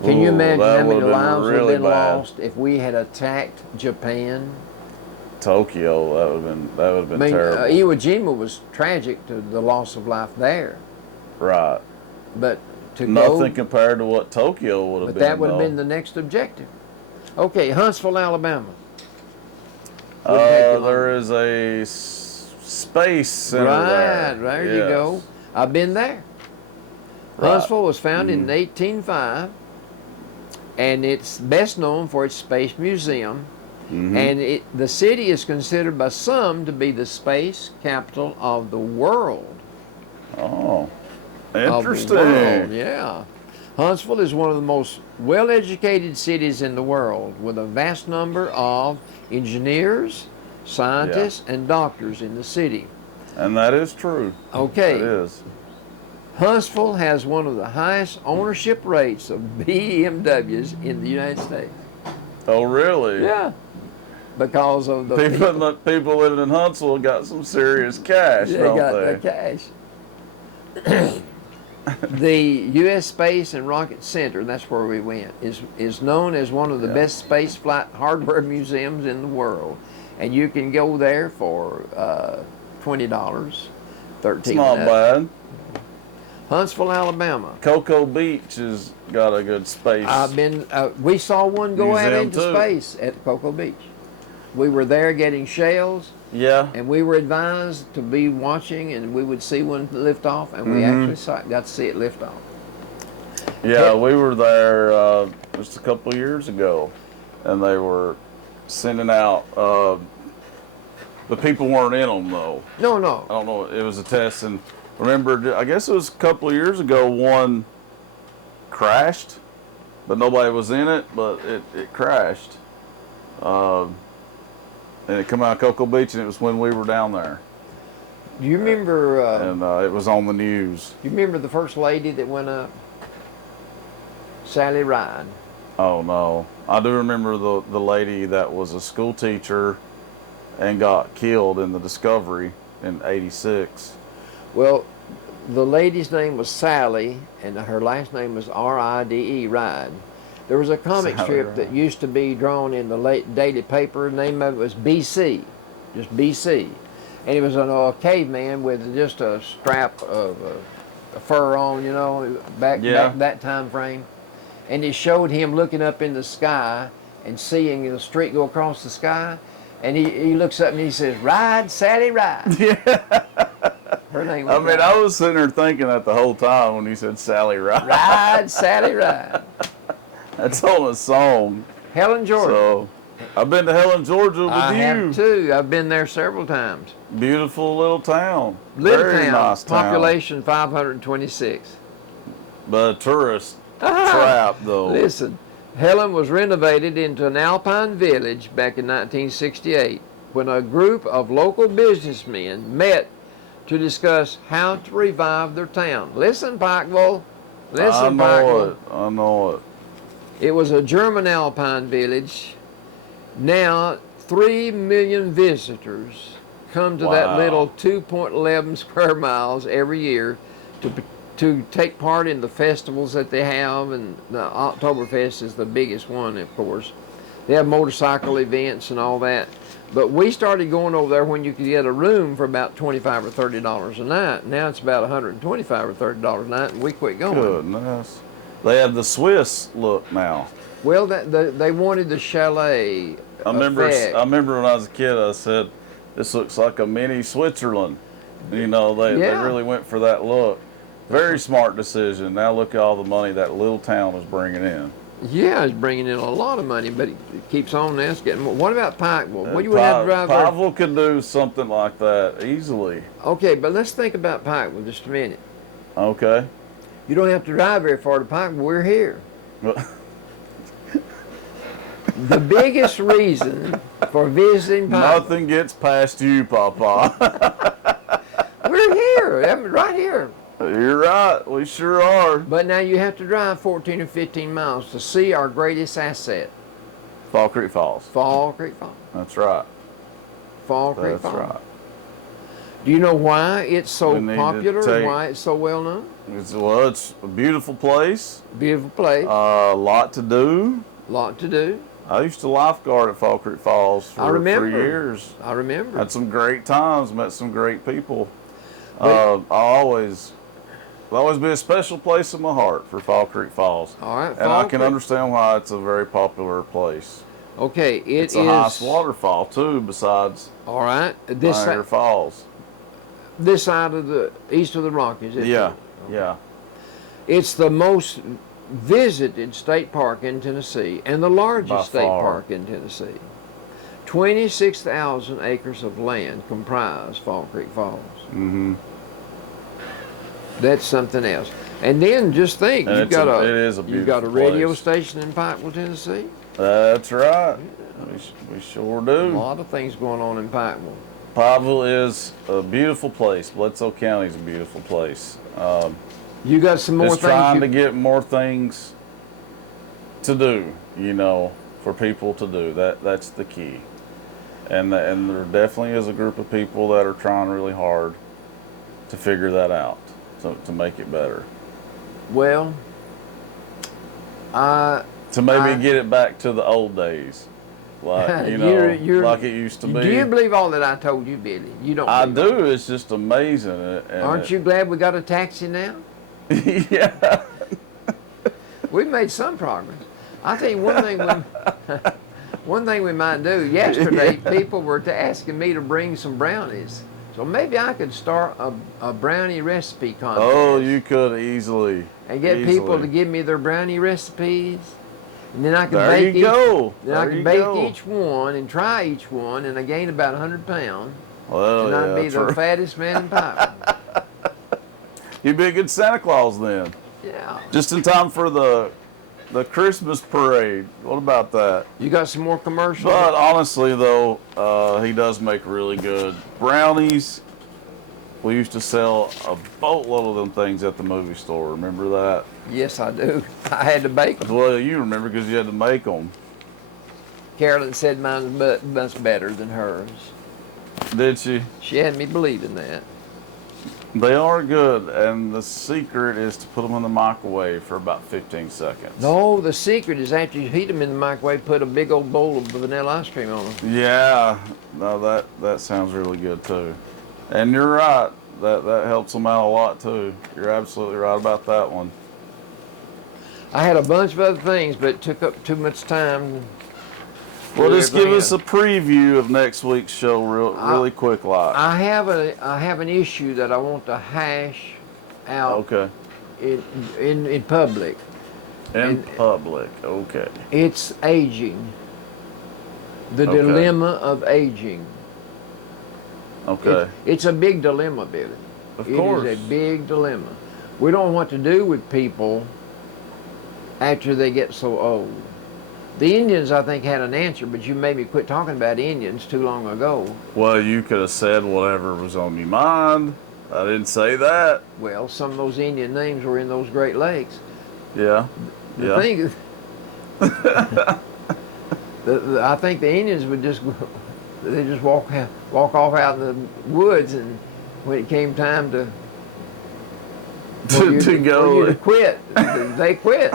Can you Ooh, imagine that how many would've been lives would have really been bad. lost if we had attacked Japan? Tokyo, that would have been I mean, terrible. Iwo Jima was tragic to the loss of life there, Right. but to Nothing go, compared to what Tokyo would have but been. that would have though. been the next objective. Okay, Huntsville, Alabama. Wouldn't take you long. There is a space center Right, there. there you go. I've been there. Right. Huntsville was founded in 1805, and it's best known for its space museum. And the city is considered by some to be the space capital of the world. Oh, Of the interesting. world, yeah. Huntsville is one of the most well-educated cities in the world, with a vast number of engineers, scientists, and doctors in the city. And that is true. Okay. It is. Huntsville has one of the highest ownership rates of BMWs in the United States. Oh, really? Yeah. Because of the People living in Huntsville got some serious cash, they don't got they? the cash. The U.S. Space and Rocket Center, that's where we went, is known as one of the best space flight hardware museums in the world. And you can go there for $20, $13. It's not bad. Huntsville, Alabama. Cocoa Beach has got a good space. I've been. We saw one go out Museum into too. space at Cocoa Beach. We were there getting shells, Yeah. and we were advised to be watching, and we would see one lift off, and we actually got to see it lift off. Yeah, we were there just a couple of years ago, and they were sending out. The people weren't in them though. No, no. I don't know. It was a test, and remember, I guess it was a couple of years ago. One crashed, but nobody was in it. But it crashed, and it came out of Cocoa Beach, and it was when we were down there, Do you remember? and it was on the news. You remember the first lady that went up? Sally Ride. Oh no, I do remember the lady that was a school teacher and got killed in the Discovery in '86. Well, the lady's name was Sally, and her last name was R-I-D-E, Ride. There was a comic Sally strip Ride. that used to be drawn in the late daily paper. The name of it was BC, just BC. And it was a caveman with just a strap of a fur on, you know, back that time frame. And it showed him looking up in the sky and seeing the street go across the sky. And he looks up and he says, "Ride, Sally, ride." Yeah. Her name was I mean, I was sitting there thinking that the whole time when he said Sally Ride. Ride, Sally, ride. That's on a song. Helen, Georgia. So, I've been to Helen, Georgia with I you. have too. I've been there several times. Beautiful little town. Little Very town, nice town. population 526. But a tourist trap, though. Listen, Helen was renovated into an alpine village back in 1968 when a group of local businessmen met to discuss how to revive their town. Listen, Pikeville. Listen, Pikeville. I know it. It was a German alpine village. Now, 3 million visitors come to that Wow. little 2.11 square miles every year to take part in the festivals that they have, and the Oktoberfest is the biggest one, of course. They have motorcycle events and all that. But we started going over there when you could get a room for about $25 or $30 a night. Now it's about $125 or $30 a night, and we quit going. Goodness. They have the Swiss look now. Well, they wanted the chalet I remember effect. when I was a kid, I said, this looks like a mini Switzerland. You know, they Yeah. really went for that look. Very smart decision. Now look at all the money that little town is bringing in. Yeah, it's bringing in a lot of money, but it keeps on now. It's getting more. What about Pikeville? What you would have to drive there? Pikeville could do something like that easily. Okay, but let's think about Pikeville just a minute. Okay. You don't have to drive very far to Pikeville. We're here. The biggest reason for visiting Pikeville. Nothing gets past you, Papa. We're here, right here. You're right. We sure are. But now you have to drive 14 or 15 miles to see our greatest asset, Fall Creek Falls. Fall Creek Falls. That's right. Fall Creek That's Falls. right. Do you know why it's so We need to popular take- and why it's so well known? It's a beautiful place. Beautiful place, A lot to do. lot to do. I used to lifeguard at Fall Creek Falls I for remember. years. I remember. Had some great times, met some great people. But- It'll always be a special place in my heart for Fall Creek Falls. All right, And Fall I can Creek. understand why it's a very popular place. Okay, It's a nice waterfall too, besides All right, this Niagara Falls. this side of the east of the Rockies. Isn't Yeah, it? yeah. It's the most visited state park in Tennessee and the largest By state far. park in Tennessee. 26,000 acres of land comprise Fall Creek Falls. Mm-hmm. That's something else. And then just think, And you've got it is a you've got a beautiful radio place. station in Pikeville, Tennessee. That's right. We sure A do. lot of things going on in Pikeville. Pikeville is a beautiful place. Bledsoe County is a beautiful place. You got some more Just things. trying to get more things to do, you know, for people to do. That's the key. And there definitely is a group of people that are trying really hard to figure that out, to make it better. Well, To maybe get it back to the old days, like you know, like it used to be. Do you believe all that I told you, Billy? You don't. I believe do. It's just amazing. Aren't you glad we got a taxi now? Yeah. We've made some progress. I'll tell you one thing. One thing we might do. Yesterday, people were asking me to bring some brownies. So maybe I could start a brownie recipe contest. Oh, you could easily. And get people to give me their brownie recipes. And then I can There bake you go. Then I There can you bake go. each one and try each one, and I gain about 100 pounds. Well, And yeah, I'd be that's the right. fattest man in Pikeville. You'd be a good Santa Claus then. Yeah. Just in time for the Christmas parade. What about that? You got some more commercials? But honestly, though, he does make really good brownies. We used to sell a boatload of them things at the movie store. Remember that? Yes, I do. I had to bake them. Well, you remember because you had to make them. Carolyn said mine was much better than hers. Did she? She had me believing that. They are good, and the secret is to put them in the microwave for about 15 seconds. No, the secret is after you heat them in the microwave, put a big old bowl of vanilla ice cream on them. Yeah, no, that sounds really good too. And you're right, that helps them out a lot too. You're absolutely right about that one. I had a bunch of other things, but it took up too much time. Well, just give us a preview of next week's show really quick, like. I have an issue that I want to hash out Okay. in public. In public, okay. It's aging. The Okay. dilemma of aging. Okay. It's a big dilemma, Billy. Of course. It is a big dilemma. We don't know what to do with people after they get so old. The Indians, I think, had an answer, but you made me quit talking about Indians too long ago. Well, you could have said whatever was on your mind. I didn't say that. Well, some of those Indian names were in those Great Lakes. Yeah. The Yeah. thing is, I think the Indians would just walk off out in the woods, and when it came time to go, quit, they quit.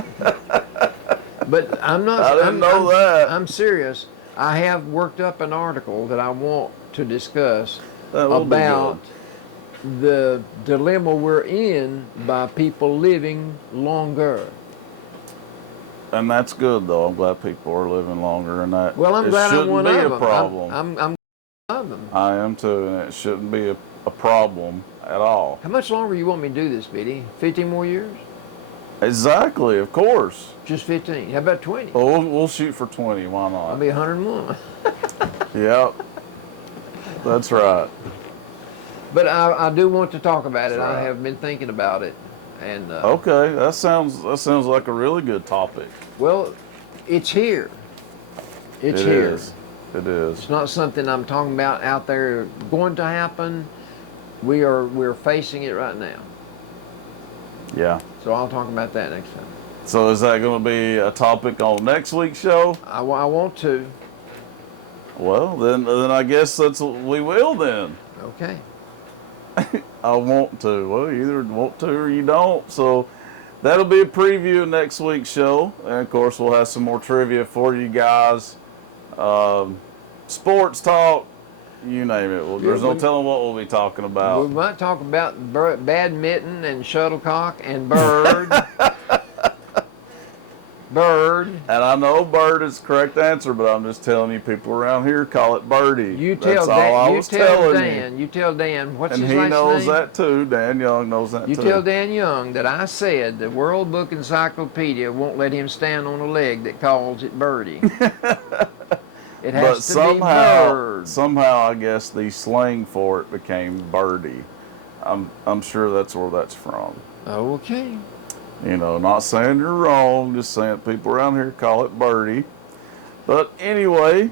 But I'm not. I didn't know that. I'm serious. I have worked up an article that I want to discuss That will be about the dilemma we're in by people living longer. And that's good, though. I'm glad people are living longer, and that Well, I'm glad I'm one of them. It shouldn't be a problem. I'm one of them. I am too, and it shouldn't be a problem at all. How much longer you want me to do this, Biddy? 15 more years? Exactly, of course. Just 15. How about 20? Well, we'll shoot for 20. Why I'll not? be 101. Yep. That's right. But I do want to talk about it. That's right. I have been thinking about it, and Okay, that sounds like a really good topic. well, it's here. It's It here. is. It is. It's not something I'm talking about out there going to happen. We're facing it right now. Yeah. So I'll talk about that next time. So is that going to be a topic on next week's show? I want to. Well, then I guess we will then. Okay. I want to. Well, you either want to or you don't. So that'll be a preview of next week's show. And of course, we'll have some more trivia for you guys. Sports talk, you name it. Well, there's no telling what we'll be talking We about. might talk about badminton and shuttlecock and bird. Bird. And I know bird is the correct answer, but I'm just telling you, people around here call it birdie. You That's tell all I Dan. was telling Dan. You tell Dan. What's And his he last knows name? that too. Dan Young knows that You too. tell Dan Young that I said the World Book Encyclopedia won't let him stand on a leg that calls it birdie. It but has to be bird. somehow, I guess the slang for it became birdie. I'm sure that's where that's from. Okay. You know, not saying you're wrong, just saying people around here call it birdie. But anyway,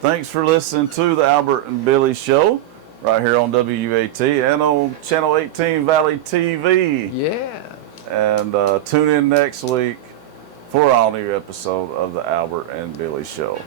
thanks for listening to the Albert and Billy Show right here on WUAT and on Channel 18 Valley TV. Yeah. And tune in next week for an all new episode of the Albert and Billy Show.